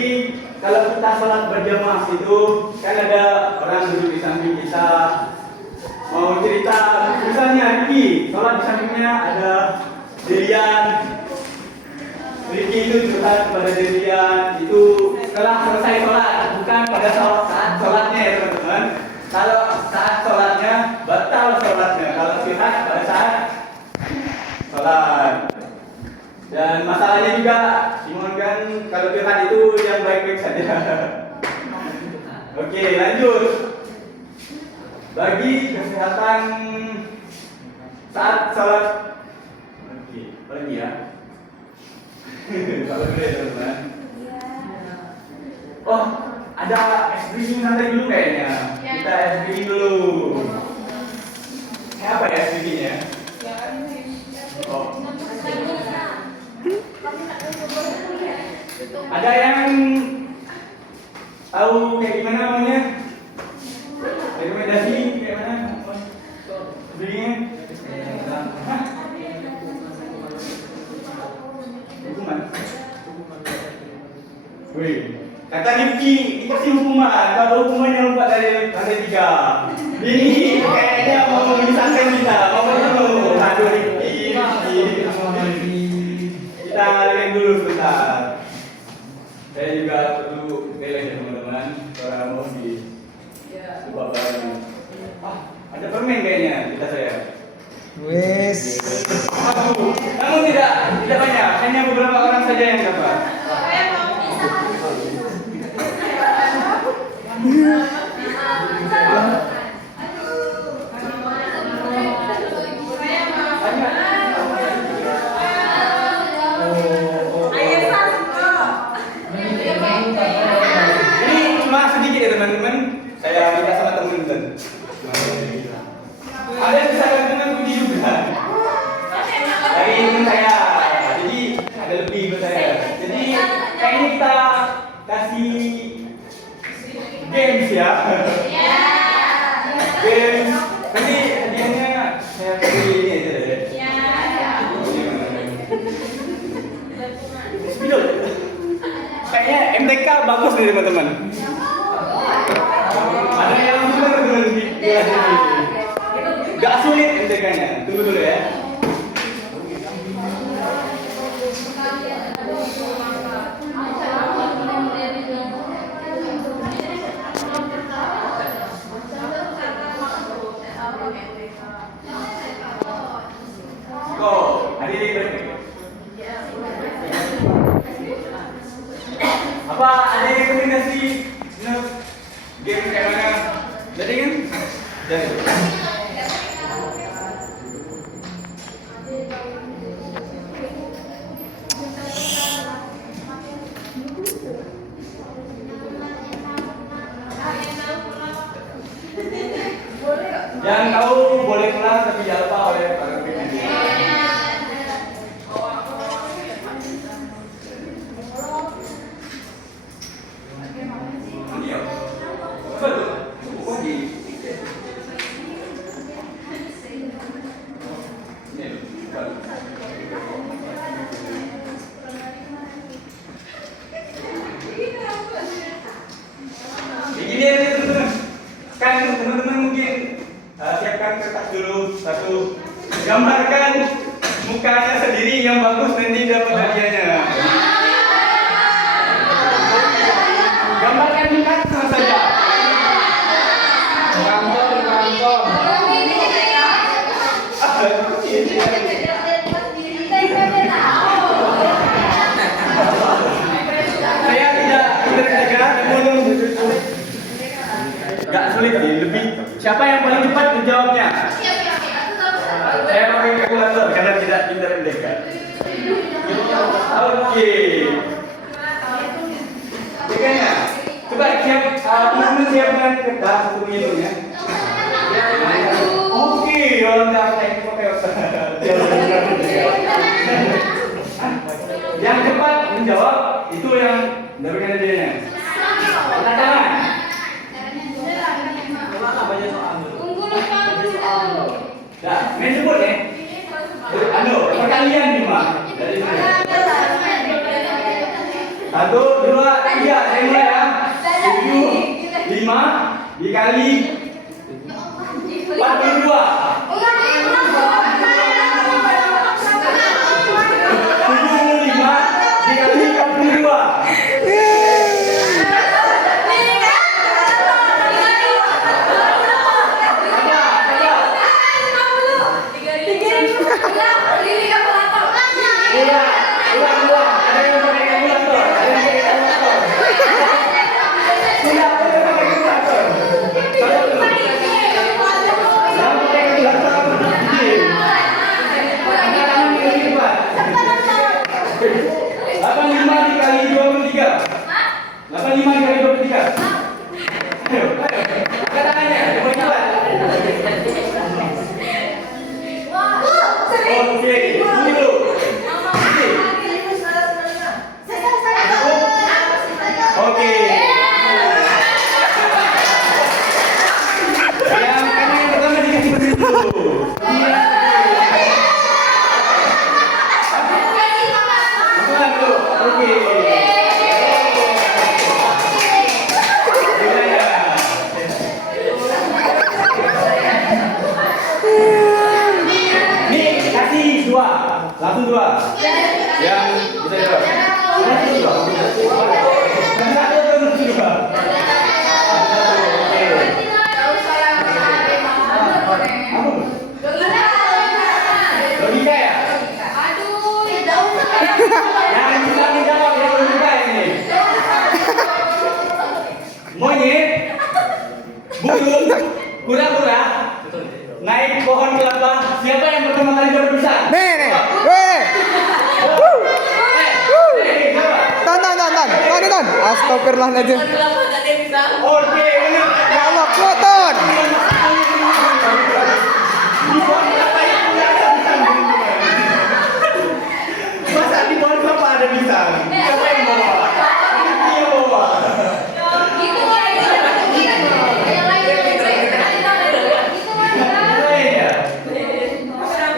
kalau kita sholat berjamaah itu kan ada orang duduk di samping kita, mau cerita, misalnya Rifki sholat di sampingnya ada Dirian. Rifki itu curhat kepada Dirian itu setelah selesai sholat, bukan pada saat sholatnya ya teman-teman. Kalau saat sholatnya batal sholatnya, kalau curhat pada saat sholat. Dan masalahnya juga dimohonkan kalau curhat itu yang baik-baik saja. Oke, lanjut. Bagi kesehatan saat sholat. Oke, apa lagi ya? Kalau boleh teman-teman. Oh, ada es briefing nanti dulu kayaknya. Kita es briefing dulu. Ini apa ya es briefingnya? Oh. Ada yang tahu kayak gimana namanya? Rekomendasi kayak mana? Briefingnya? Hukuman. Wih, kata Rifki, dikasih hukuman. Kalau hukumannya lompat dari lantai 3. Ini kayaknya mau memisahkan kita, mau bertemu. Aduh Rifki. Kita ngalihin dulu sebentar. Saya juga perlu belek ya teman-teman. Karena mau coba bareng. Ada permen kayaknya kita saya. Wes. Namun tidak banyak, hanya beberapa orang saja yang dapat. Ini cuma sedikit ya teman-teman. Saya minta sama teman-teman. Ada yang bisa dengan puji juga dari teman saya. Jadi ada lebih ke saya. Jadi kayaknya kita kasih games ya. Games. Nanti hadiahnya saya kasih ini aja deh. Kayaknya MTK bagus nih teman-teman. Ada yang benar dengan di sini. Gak sulit MTK-nya. Tunggu dulu ya. Go. Hadirin berikut. Apa ada rekomendasi game kayak mana? Jadi kan? Jadi. Yang tahu boleh pulang tapi jangan lupa oleh para pimpinan. Betul. yang bagus nanti dapat hadiahnya. Gambarkan di kaca saja. Kantor. Saya tidak jaga, namun gak sulit sih. Lebih siapa yang paling cepat menjawabnya? Saya pakai kalkulator karena tidak pintar mendekat. Oke. Jaganya. Coba teman-teman siapkan kertas untuk menghitungnya. Oke, orang dapat ini pakai otak. Yang cepat menjawab itu yang mendapatkan hadiahnya. Angkat tangan. Nah, main sebut ya. Perkalian 5 dari mana? 1, 2, 3, saya mulai ya. 7, 5 dikali 42. 75 dikali 42. Ulang. Ada yang pakai kalkulator. Tidak boleh pakai kalkulator. Yang pakai kalkulator berdiri. Angkat tangan yang lebih kuat. 85 dikali 23. 85 dikali 23. Ayo. Angkat tangannya, yang lebih kuat. Oke, 10. Oke. Yang pertama dikasih menit dulu. Bukan dulu. Oke. Nih kasih 2, langsung 2. Yang bisa jawab. Logika ya? Yang bisa menjawab yang logika ini. Monyet, buyut, kura-kura, naik pohon kelapa. Siapa yang pertama kali berpisah? Nih. Tan. Astagfirullahaladzim. Oke, benar. Ya Allah, Kloton. Di pohon kelapa itu nggak ada pisang. Masa di pohon kelapa ada pisang? Siapa yang bawa? Dia bawa. Lain ya?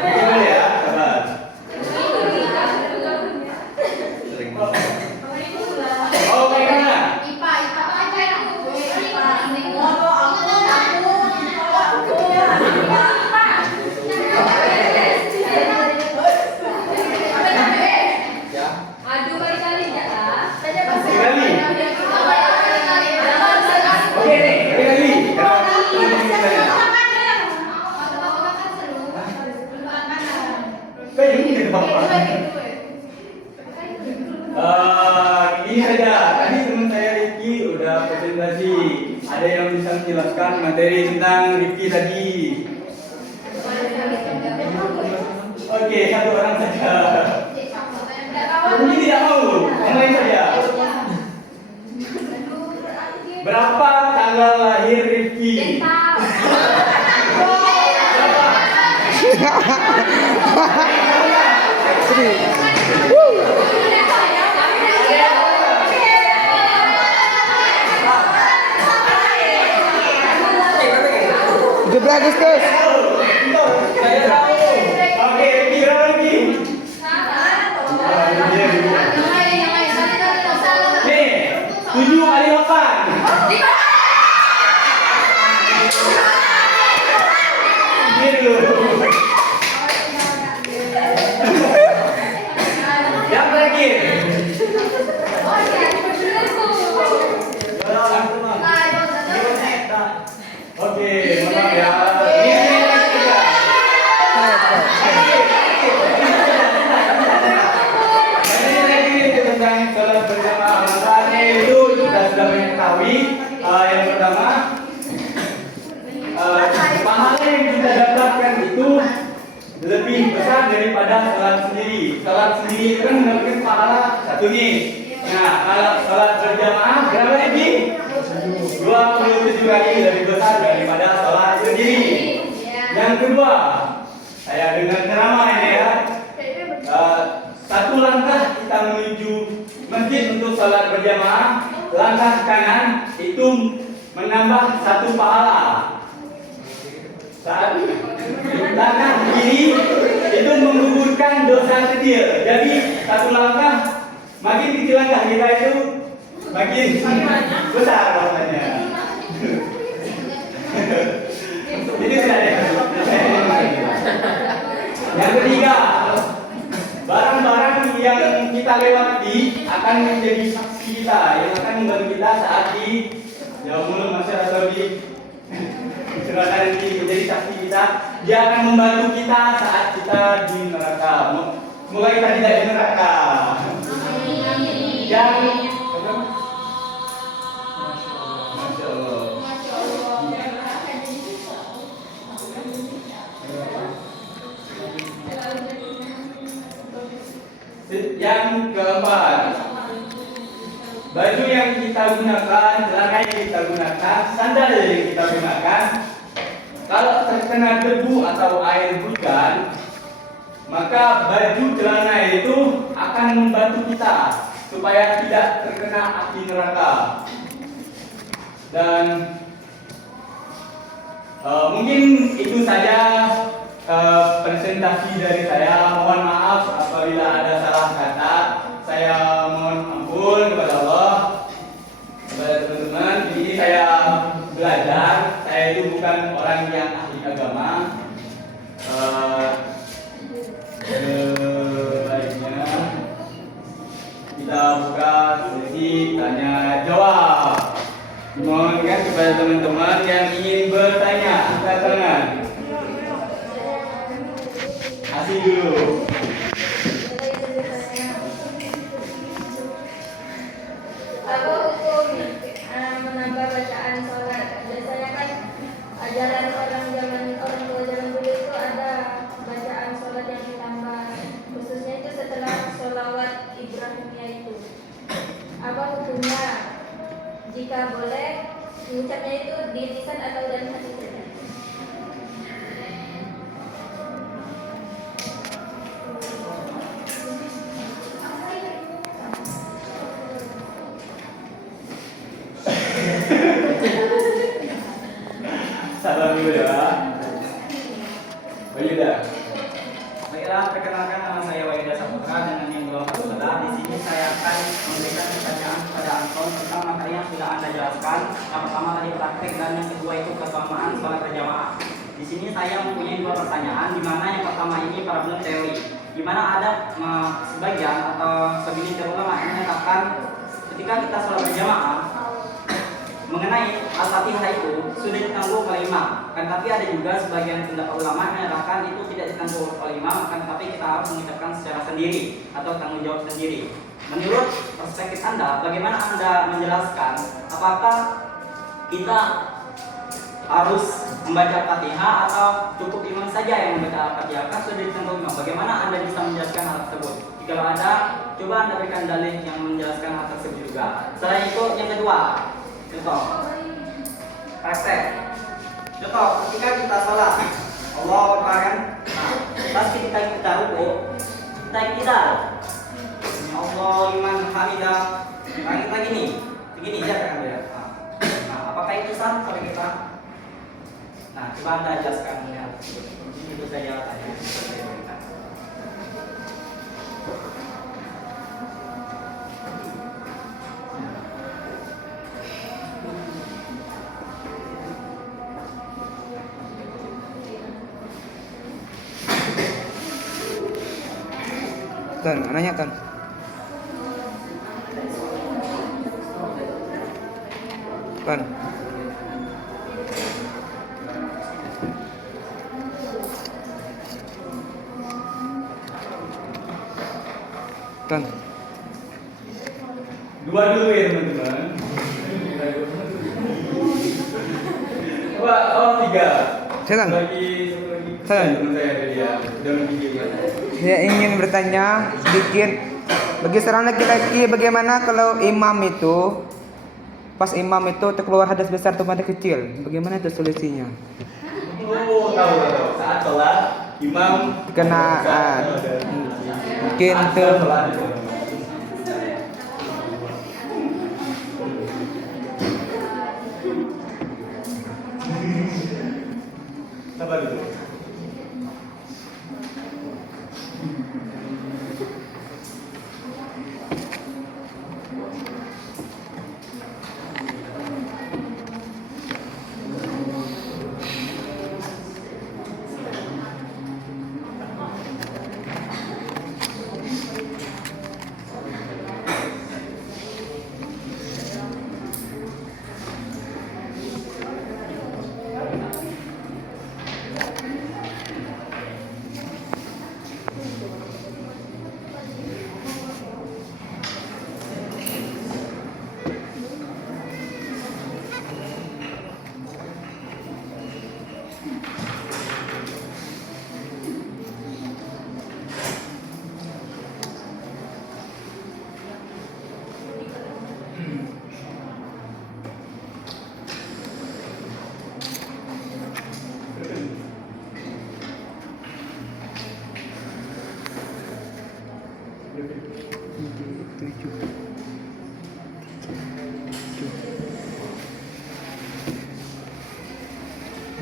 Gimana ya? Sabar. Oh, kayak mana? Sekali. Oke nih, sekali. Kayak ini kan Bapak. Ini saja. Tadi teman saya Rifki udah presentasi. Ada yang bisa menjelaskan materi tentang Rifki tadi. Oke, 1 orang saja. Mungkin tidak mau. Yang lain saja. Berapa tanggal lahir Rifki? Agustus. Saya tahu. Oke, Rifki berapa Rifki? Nih, 7 kali 8. Ini dulu. besar daripada sholat sendiri. Sholat sendiri itu kan mendapatkan pahala satu nih. Nah, kalau sholat berjamaah berapa lebih? 27 kali lebih besar daripada sholat sendiri. Yang kedua, saya dengar ceramah ini ya. Satu langkah kita menuju masjid untuk sholat berjamaah, langkah kanan itu menambah satu pahala. Saat langkah kiri itu menggugurkan dosa kecil. Jadi satu langkah, makin kecil langkah kita itu makin besar rasanya. Jadi sudah ada. Yang ketiga, barang-barang yang kita lewati akan menjadi saksi kita, yang akan membantu kita saat di yaumul mahsyar atau di serahkan menjadi saksi kita. Dia akan membantu kita saat kita di neraka. Semoga kita tidak di neraka. Yang yang keempat, baju yang kita gunakan, celana yang kita gunakan, sandal yang kita gunakan, kalau terkena debu atau air hujan, maka baju celana itu akan membantu kita supaya tidak terkena api neraka. Dan mungkin itu saja presentasi dari saya. Mohon maaf apabila ada salah kata. Saya mohon ampun kepada Allah, kepada teman-teman. Ini saya belajar. Saya itu bukan orang yang ahli agama. Sebaiknya kita buka sesi tanya jawab. Mohonkan kepada teman-teman yang ingin bertanya, angkat tangan. Kasih dulu. Apa hukum menambah bacaan sholat? Biasanya kan ajaran orang tua zaman dulu itu ada bacaan sholat yang ditambah, khususnya itu setelah sholawat Ibrahimiyah itu. Apa hukumnya? Jika boleh, mengucapnya itu di lisan atau dalam hati saja? Salam dulu ya. Wayuda. Baiklah, perkenalkan nama saya Wayuda Saputra dengan yang belum saudara. Di sini saya akan memberikan pertanyaan kepada Anton tentang materi yang sudah Anda jelaskan. Yang pertama tadi praktek dan yang kedua itu keutamaan sholat berjamaah. Di sini saya mempunyai dua pertanyaan, di mana yang pertama ini problem teori, di mana ada sebagian atau segelintir ulama yang menyatakan ketika kita sholat berjamaah mengenai Al-Fatihah itu sudah ditanggung oleh imam. Kan tapi ada juga sebagian pendapat ulama yang menyatakan itu tidak ditanggung oleh imam, kan tapi kita harus mengucapkan secara sendiri atau tanggung jawab sendiri. Menurut perspektif Anda, bagaimana Anda menjelaskan apakah kita harus membaca Al-Fatihah atau cukup imam saja yang membaca Al-Fatihah? Kan sudah ditanggung imam. Bagaimana Anda bisa menjelaskan hal tersebut? Jika ada, coba Anda berikan dalil yang menjelaskan hal tersebut juga. Selain itu, yang kedua, contoh praktek. Contoh ketika kita sholat Allah Akbar kan, pas ketika kita ruku kita iktidal Allah liman hamidah, kita begini aja kan ya. Nah, apakah itu sah kalau kita? Nah, coba Anda jelaskan ya. Itu saja tanya. Tan, nanya Tan. Tan. Tan. Dua dulu ya teman-teman. Coba, oh 3. Saya Tan. Satu lagi. Tan. Teman saya tadi. ya udah menggigil. Saya ingin bertanya sedikit. Bagi seorang laki-laki, bagaimana kalau imam itu pas imam itu terkeluar hadas besar atau hadas kecil? Bagaimana itu solusinya? Oh, tahu. Saat sholat imam Kena mungkin tuh sabar dulu.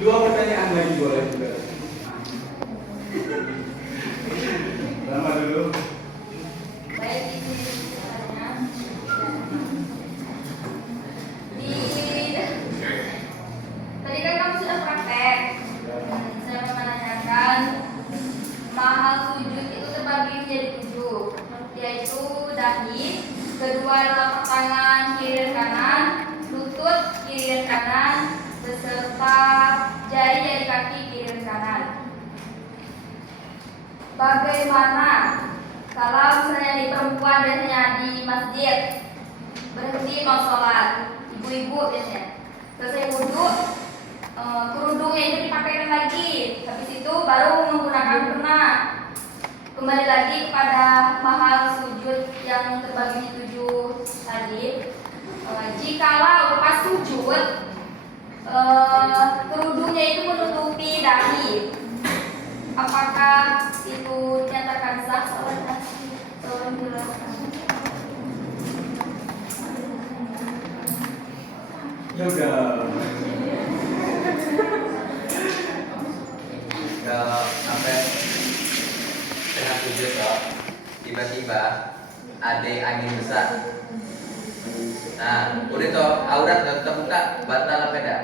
Dua pertanyaan lagi boleh juga. Lama dulu. Baik, itu caranya. Tadi kan kamu sudah praktek. Saya mau menanyakan mahal sujud itu terbagi menjadi 7, yaitu dahi, kedua telapak tangan kiri dan kanan, lutut kiri dan kanan, beserta jari kaki kiri dan kanan. Bagaimana kalau misalnya di perempuan biasanya di masjid berhenti mau sholat, ibu-ibu biasanya selesai wudhu, kerudungnya itu dipakaikan lagi, habis itu baru menggunakan kena. Kembali lagi kepada mahal sujud yang terbagi 7 tadi. Jikalau pas sujud kerudungnya itu menutupi dahi, apakah itu dinyatakan sah sholatnya? Tolong jelaskan. Ya udah. Kalau sampai tengah sujud toh, tiba-tiba ada angin besar. Nah, udah toh aurat nggak terbuka, batal apa enggak?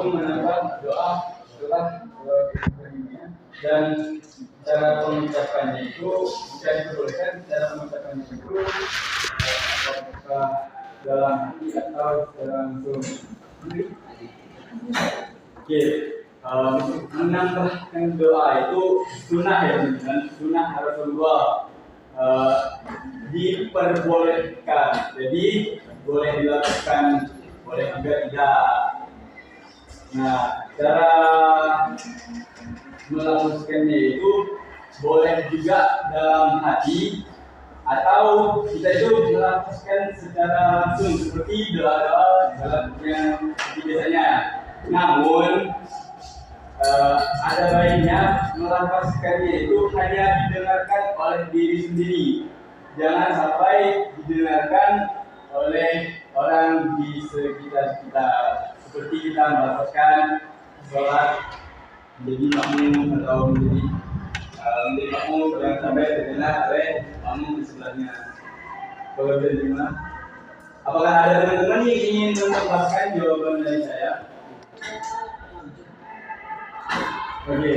langsung menambah doa setelah kemudiannya. Dan cara pengucapannya itu bisa diperbolehkan cara pengucapannya itu apakah dalam hati atau secara langsung. Oke, menambahkan doa itu sunnah ya teman-teman, sunnah Rasulullah. Diperbolehkan, jadi boleh dilakukan, boleh juga tidak. Nah, cara melakukannya itu boleh juga dalam hati atau kita itu melakukan secara langsung seperti doa-doa dalam yang biasanya. Namun ada baiknya melafazkannya itu hanya didengarkan oleh diri sendiri. Jangan sampai didengarkan oleh orang di sekitar kita. Seperti kita melafazkan sholat menjadi makmum atau menjadi makmum yang sampai terdengar oleh makmum di sebelahnya. Kalau gimana? Apakah ada teman-teman yang ingin menambahkan jawaban dari saya? Oke.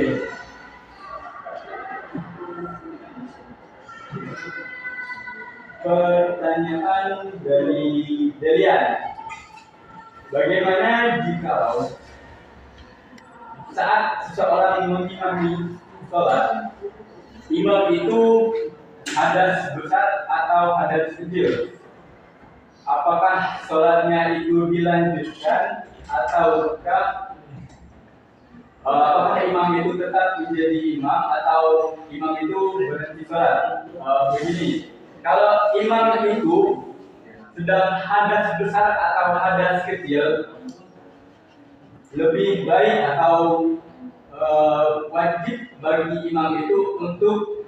Pertanyaan dari Delian. Bagaimana jika saat seseorang mengimami sholat, imam itu hadas besar atau hadas kecil? Apakah sholatnya itu dilanjutkan atau tetap? Apakah imam itu tetap menjadi imam atau imam itu berhenti sholat? Begini, kalau imam itu sedang hadas besar atau hadas kecil, lebih baik atau wajib bagi imam itu untuk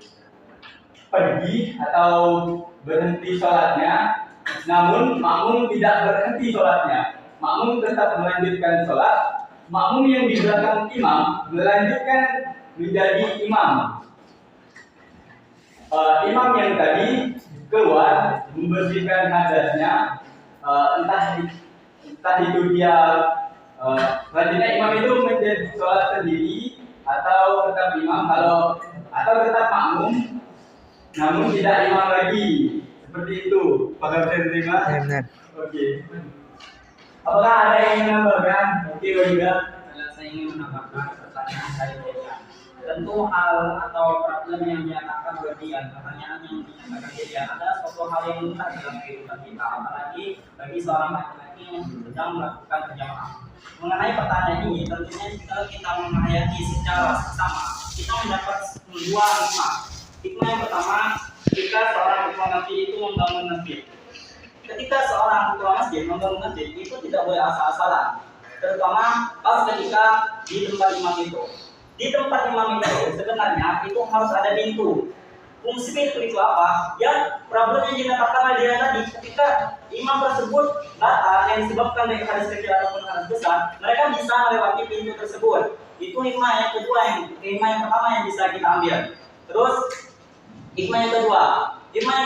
pergi atau berhenti sholatnya, namun makmum tidak berhenti sholatnya. Makmum tetap melanjutkan sholat. Makmum yang di belakang imam melanjutkan menjadi imam. Imam yang tadi keluar membersihkan hadasnya, entah itu dia selanjutnya imam itu menjadi sholat sendiri atau tetap imam, atau tetap makmum namun tidak imam lagi, seperti itu. Apakah bisa diterima? Benar. Oke. Apakah ada yang ingin menambahkan? Oke, juga. Saya ingin menambahkan pertanyaan saya. Tentu hal atau problem yang dinyatakan berlebihan, pertanyaan yang dinyatakan berlebihan adalah suatu hal yang mudah dalam kehidupan kita, apalagi bagi seorang laki-laki yang sedang melakukan berjamaah. Mengenai pertanyaan ini, tentunya kalau kita menghayati secara sama, kita mendapat dua hikmah. Hikmah yang pertama, ketika seorang ketua masjid itu membangun masjid. Ketika seorang ketua masjid membangun masjid itu tidak boleh asal-asalan, terutama pas ketika di tempat imam itu. Di tempat imam itu sebenarnya itu harus ada pintu. Fungsi pintu itu apa? Ya, problem yang dikatakan dia tadi, ketika imam tersebut batal yang disebabkan dari hadis kecil ataupun hadis besar, mereka bisa melewati pintu tersebut. Itu hikmah yang kedua, hikmah yang pertama yang bisa kita ambil. Terus hikmah yang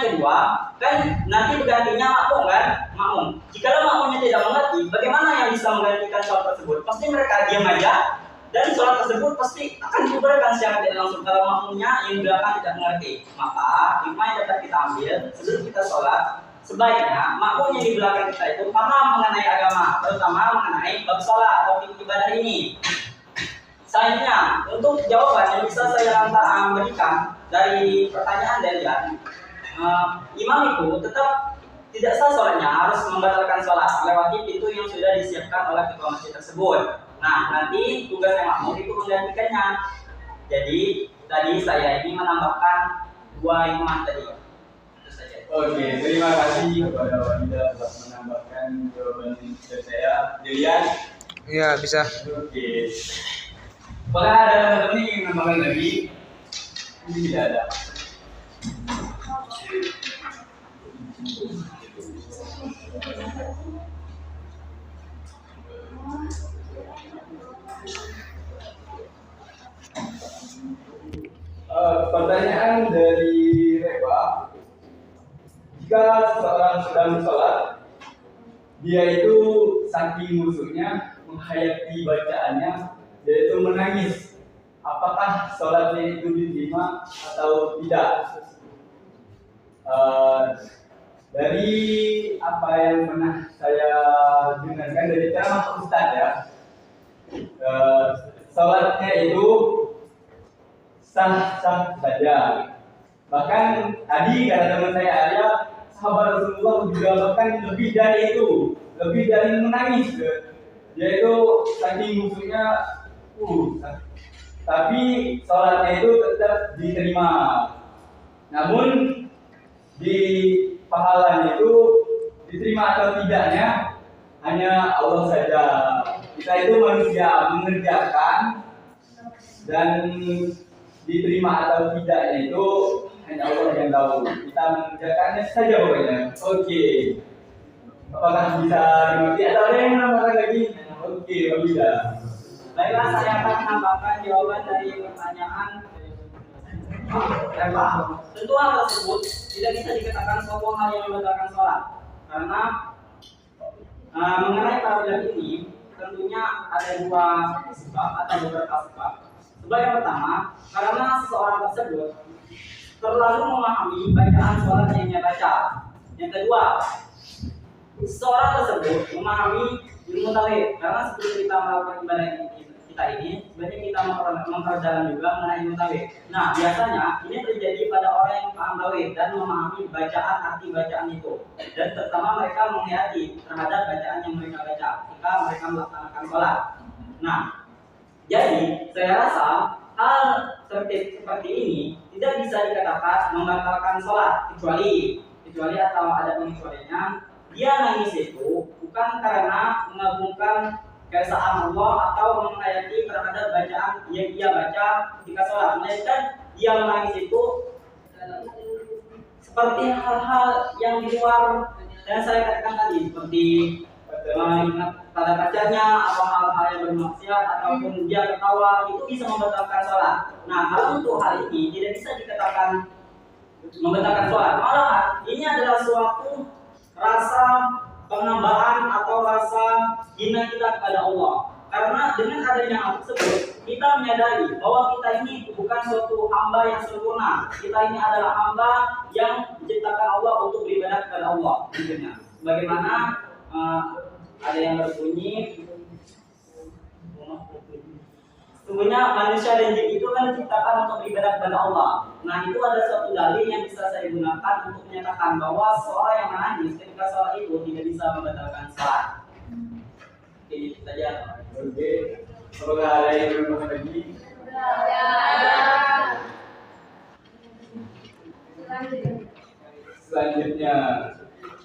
kedua kan nanti bergantinya makmum kan? Makmum. Jika makmumnya tidak mengerti, bagaimana yang bisa menggantikan sholat tersebut? Pasti mereka diam aja. Dan sholat tersebut pasti akan dibubarkan secara tidak langsung kalau makmumnya yang di belakang tidak mengerti. Maka hikmah yang dapat kita ambil sebelum kita sholat, sebaiknya makmum yang di belakang kita itu paham mengenai agama, terutama mengenai bab sholat atau ibadah ini. Selanjutnya, untuk jawaban yang bisa saya berikan dari pertanyaan Delian, imam itu tetap tidak sah sholatnya, harus membatalkan sholat melewati pintu yang sudah disiapkan oleh ketua masjid tersebut. Nah, nanti tugas yang makmum itu menggantikannya. Jadi, tadi saya ini menambahkan dua hikmah tadi. Itu saja. Oke, terima kasih kepada Wanida telah menambahkan jawaban dari saya. Dilian? Iya, bisa. Oke. Apakah ada teman-teman yang ingin menambahkan lagi? Ini tidak ada. Pertanyaan dari Reva, jika seseorang sedang sholat, dia itu saking musuhnya menghayati bacaannya, yaitu menangis. Apakah sholatnya itu diterima atau tidak? Dari apa yang pernah saya dengarkan dari ceramah Ustaz ya, sholatnya itu sah-sah saja. Bahkan tadi kata teman saya Arya, sahabat Rasulullah juga bahkan lebih dari itu, lebih dari menangis, yaitu saking musuhnya. Tapi sholatnya itu tetap diterima. Namun di pahalanya itu diterima atau tidaknya hanya Allah saja. Kita itu manusia, mengerjakan dan diterima atau tidaknya itu hanya Allah yang tahu. Kita mengerjakannya saja pokoknya. Oke. Apakah bisa dimengerti atau ada yang menambahkan lagi? Oke, bisa. Baiklah, saya akan menambahkan jawaban dari pertanyaan Eva. Tentu hal tersebut tidak bisa dikatakan suatu hal yang membatalkan sholat, karena mengenai paragraf ini tentunya ada dua sebab atau beberapa sebab. Sebab yang pertama, karena seseorang tersebut terlalu memahami bacaan sholat yang dia baca. Yang kedua, seseorang tersebut memahami ilmu tauhid, karena sebelum kita melakukan ibadah kita ini sebenarnya kita memperdalam juga mengenai ilmu tauhid. Nah, biasanya ini terjadi pada orang yang paham tauhid dan memahami bacaan, arti bacaan itu, dan terutama mereka menghayati terhadap bacaan yang mereka baca ketika mereka melaksanakan sholat. Nah, jadi saya rasa hal seperti ini tidak bisa dikatakan membatalkan sholat, kecuali atau ada pengecualiannya. Dia nangis itu bukan karena mengagungkan keesaan Allah atau menghayati terhadap bacaan yang dia baca ketika sholat, melainkan dia menangis itu seperti hal-hal yang di luar yang saya katakan tadi, seperti mengingat pada pacarnya atau hal-hal yang bermaksiat ataupun dia ketawa, itu bisa membatalkan sholat. Nah, kalau untuk hal ini tidak bisa dikatakan membatalkan sholat, malah ini adalah suatu rasa penambahan atau rasa hina kita kepada Allah. Karena dengan adanya hal tersebut, kita menyadari bahwa kita ini bukan suatu hamba yang sempurna. Kita ini adalah hamba yang diciptakan Allah untuk beribadah kepada Allah. Bagaimana ada yang berbunyi, sesungguhnya manusia dan jin itu kan diciptakan untuk beribadah kepada Allah. Nah, itu ada suatu dalil yang bisa saya gunakan untuk menyatakan bahwa seorang yang menangis ketika sholat itu tidak bisa membatalkan sholat. Oke, itu saja. Oke. Apakah ada yang menambahkan lagi? Selanjutnya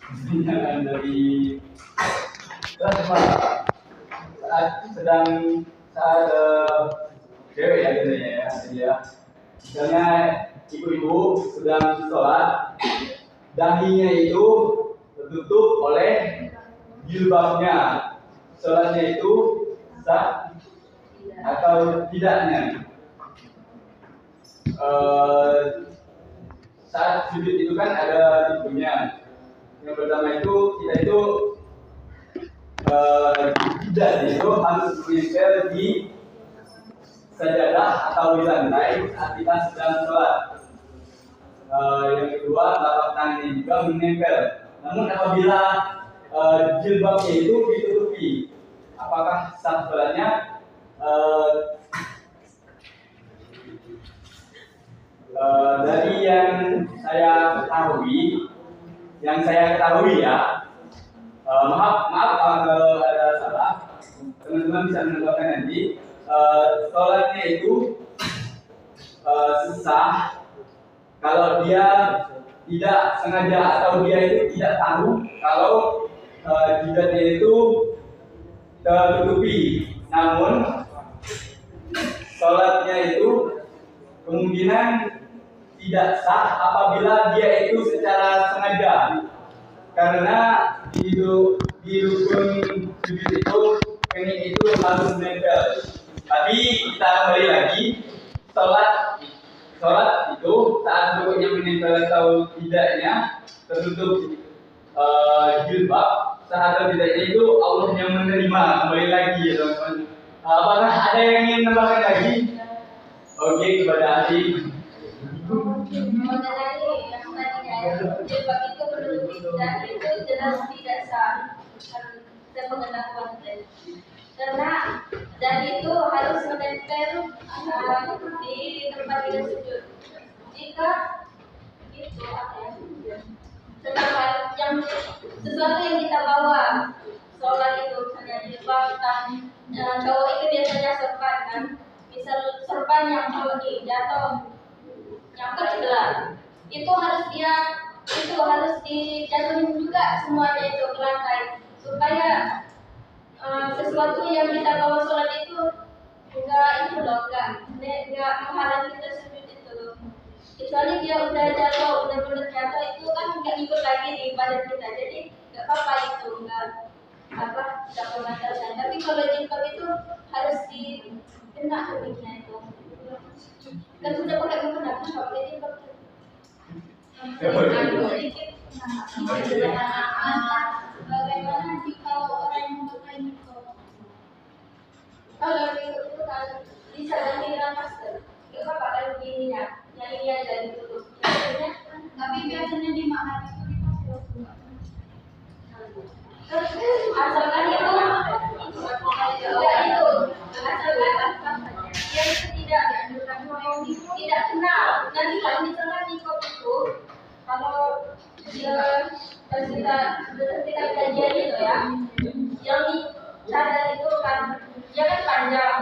pertanyaan dari saat cewek ya biasanya ya. Misalnya ibu-ibu sedang sholat, dahinya itu tertutup oleh jilbabnya. Sholatnya itu sah atau tidaknya? Saat sujud itu kan ada tipenya. Yang pertama itu kita itu tidak itu harus menempel di sajadah atau di lantai saat kita sedang sholat. Yang kedua, telapak tangan juga menempel. Namun apabila jilbabnya itu ditutupi, apakah sah sholatnya? Dari yang saya ketahui ya, maaf kalau ada salah, teman-teman bisa menambahkan nanti. Sholatnya itu sah kalau dia tidak sengaja atau dia itu tidak tahu kalau jidatnya itu tertutupi. Namun sholatnya itu kemungkinan tidak sah apabila dia itu secara sengaja, karena di rukun sujud itu kening itu harus menempel. Tapi kita kembali lagi, sholat itu saat rukuknya menempel atau tidaknya tertutup jilbab sah atau tidaknya itu Allah yang menerima. Kembali lagi ya teman-teman. Apakah ada yang ingin menambahkan lagi? Oke, kepada adik. Mengenai yang tadi jilbab itu menurut kita itu jelas tidak sah. Saya mengenal konteks. Karena dan itu harus menempel di tempat kita sujud. Jika itu apa ya? Sedangkan yang sesuatu yang kita bawa sholat itu misalnya jilbab cowok itu biasanya serban kan, misal serban yang kalau jatuh yang kecil itu harus dijatuhin juga semuanya itu ke lantai supaya sesuatu yang kita bawa sholat itu enggak menghalangi kita sujud itu loh. Kecuali dia udah benar-benar jatuh itu kan nggak ikut lagi di badan kita, jadi nggak apa-apa itu nggak membatalkan. Tapi kalau jilbab itu harus dikena kulitnya itu. Kan sudah pakai mukena kan kalau pakai jilbab sedikit. Bagaimana jika orang yang memakai niqab? Kalau niqab itu kan bisa dengan masker. Nggak apa-apa kan begininya. Yang ini aja ditutup. Tapi biasanya di mahal itu dipakai. Asalkan itu yang tidak kena. Nanti kalau misalnya niqab itu kalau kita kajian itu ya, yang cadar itu kan dia kan panjang.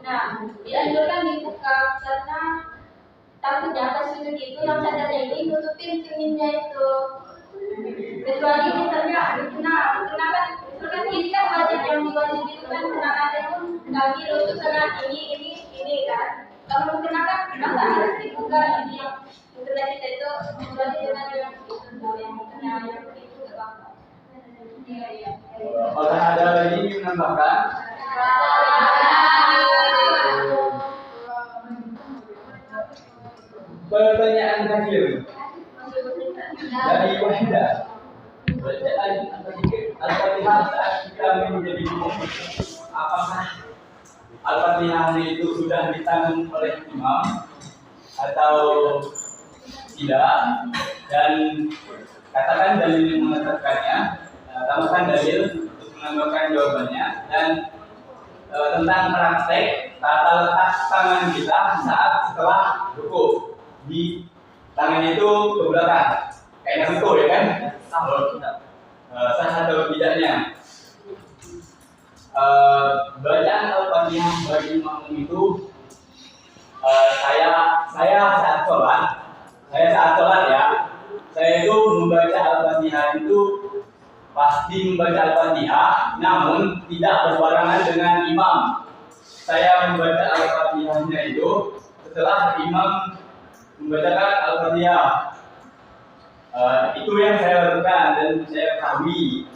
Nah, dianjurkan dibuka karena takutnya atas sudut itu yang cadarnya ini nutupin cerminnya itu. Kecuali misalnya kenapa ini kan wajib yang diwajib itu kan kenapa itu kaki lutut sana ini kan. Kalau kenapa harus dibuka ini yang kita itu kecuali dengan yang itu nggak apa-apa. Iya. Apakah ada lagi yang menambahkan? Pertanyaan terakhir dari Wahidah. Bacaan Al-Fatihah saat kita menjadi imam. Apakah Al-Fatihah itu sudah ditanggung oleh imam atau tidak? Dan katakan dalil yang mengatakannya, tambahkan dalil untuk menambahkan jawabannya, dan tentang praktek tata letak tangan kita saat setelah ruku. Di tangannya itu ke belakang, kayak itu ya kan? Sah atau tidaknya? Bacaan Al-Fatihah bagi makmum itu saya saat sholat ya, saya itu membaca Al-Fatihah itu pasti membaca Al-Fatihah, namun tidak berbarengan dengan imam. Saya membaca Al-Fatihahnya itu setelah imam membacakan Al-Fatihah. Itu yang saya lakukan dan saya ketahui.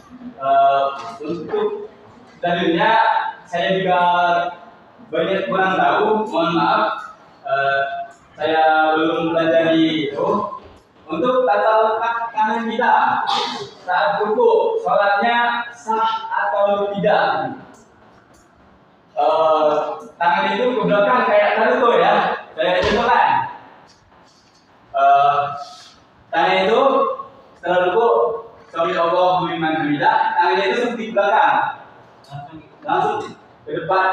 Untuk dalilnya saya juga banyak kurang tahu, mohon maaf. Saya belum pelajari itu. Untuk tata letak tangan kita saat ruku, sholatnya sah atau tidak? Tangan itu ke belakang kayak tadi tuh ya, saya contohkan. Tangan itu setelah ruku, sami Allahu liman hamidah, tangannya itu seperti belakang, langsung ke depan.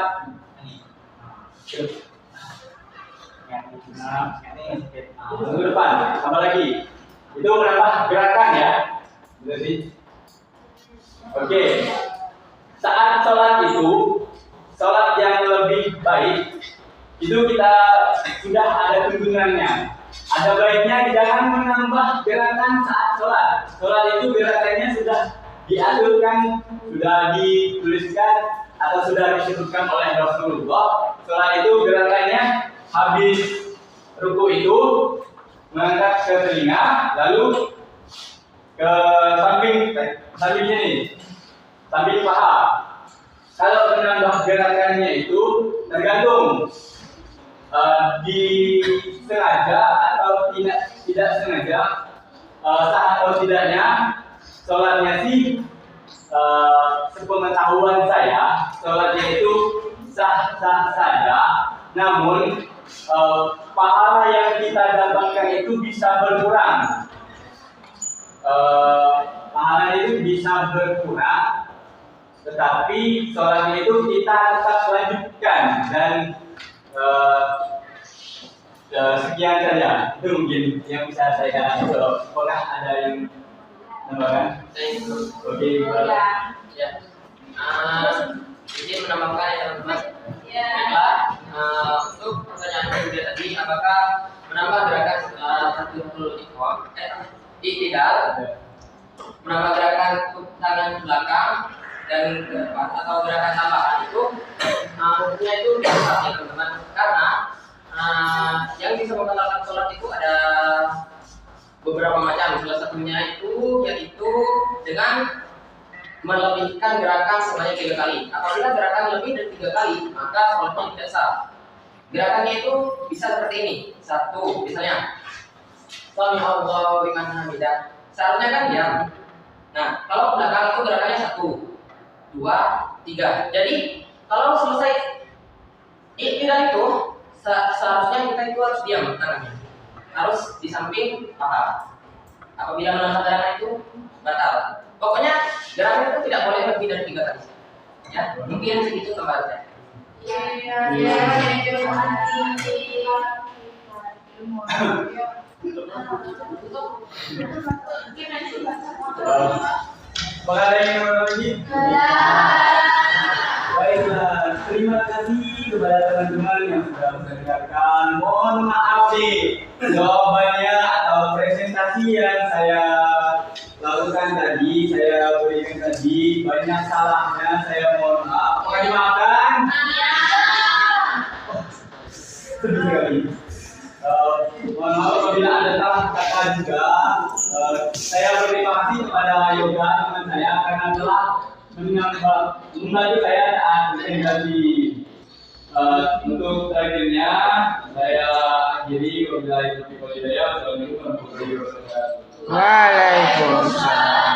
Ke depan, sama lagi. Itu menambah gerakan ya, betul sih. Oke, saat sholat itu, sholat yang lebih baik itu kita sudah ada tuntunannya. Ada baiknya jangan menambah gerakan saat sholat. Sholat itu gerakannya sudah diaturkan, sudah dituliskan atau sudah disebutkan oleh Rasulullah. Sholat itu gerakannya habis ruku itu mengangkat ke telinga, lalu ke samping sini, samping paha. Kalau menambah gerakannya itu tergantung disengaja atau tidak sengaja, sah atau tidaknya sholatnya sih sepengetahuan saya, sholatnya itu sah-sah saja, namun pahala yang kita dapatkan itu bisa berkurang. Pahala itu bisa berkurang, tetapi sholatnya itu kita tetap lanjutkan. Dan sekian saja, itu mungkin yang bisa saya pernah ada yang menambahkan. Oke, Ya. Izin menambahkan ya teman-teman. Baiklah, untuk pertanyaan kedua tadi, apakah menambah gerakan tahlul iktidal, menambah gerakan tangan ke belakang dan ke depan atau gerakan tambahan itu, tentunya itu biasa ya teman-teman, karena yang bisa membatalkan sholat itu ada beberapa macam. Salah satunya itu yaitu dengan melebihkan gerakan sebanyak 3 kali. Apabila gerakan lebih dari 3 kali, maka sholatnya tidak sah. Gerakannya itu bisa seperti ini. 1, misalnya Sami Allahu liman hamidah. Seharusnya kan diam. Nah, kalau ke belakang itu gerakannya 1, 2, 3. Jadi kalau selesai iktidal itu seharusnya kita itu harus diam tangannya, harus di samping paha. Apabila menambah gerakan itu batal. Pokoknya gerakan itu tidak boleh lebih dari 3 kali. Ya, mungkin segitu tambahannya. Apakah ada yang mau lagi? Baiklah, terima kasih kepada teman-teman yang sudah mendengarkan. Mohon maaf nih, jawabannya atau presentasi yang saya lakukan tadi, saya berikan tadi banyak salahnya. Saya mohon maaf. Apakah dimaafkan? Sedih sekali. Mohon maaf apabila ada salah kata juga. Saya berterima kasih kepada Yoga teman saya karena telah membantu saya saat presentasi. Untuk terakhirnya saya akhiri wabillahi taufiq wal hidayah. Wassalamualaikum warahmatullahi wabarakatuh. Waalaikumsalam.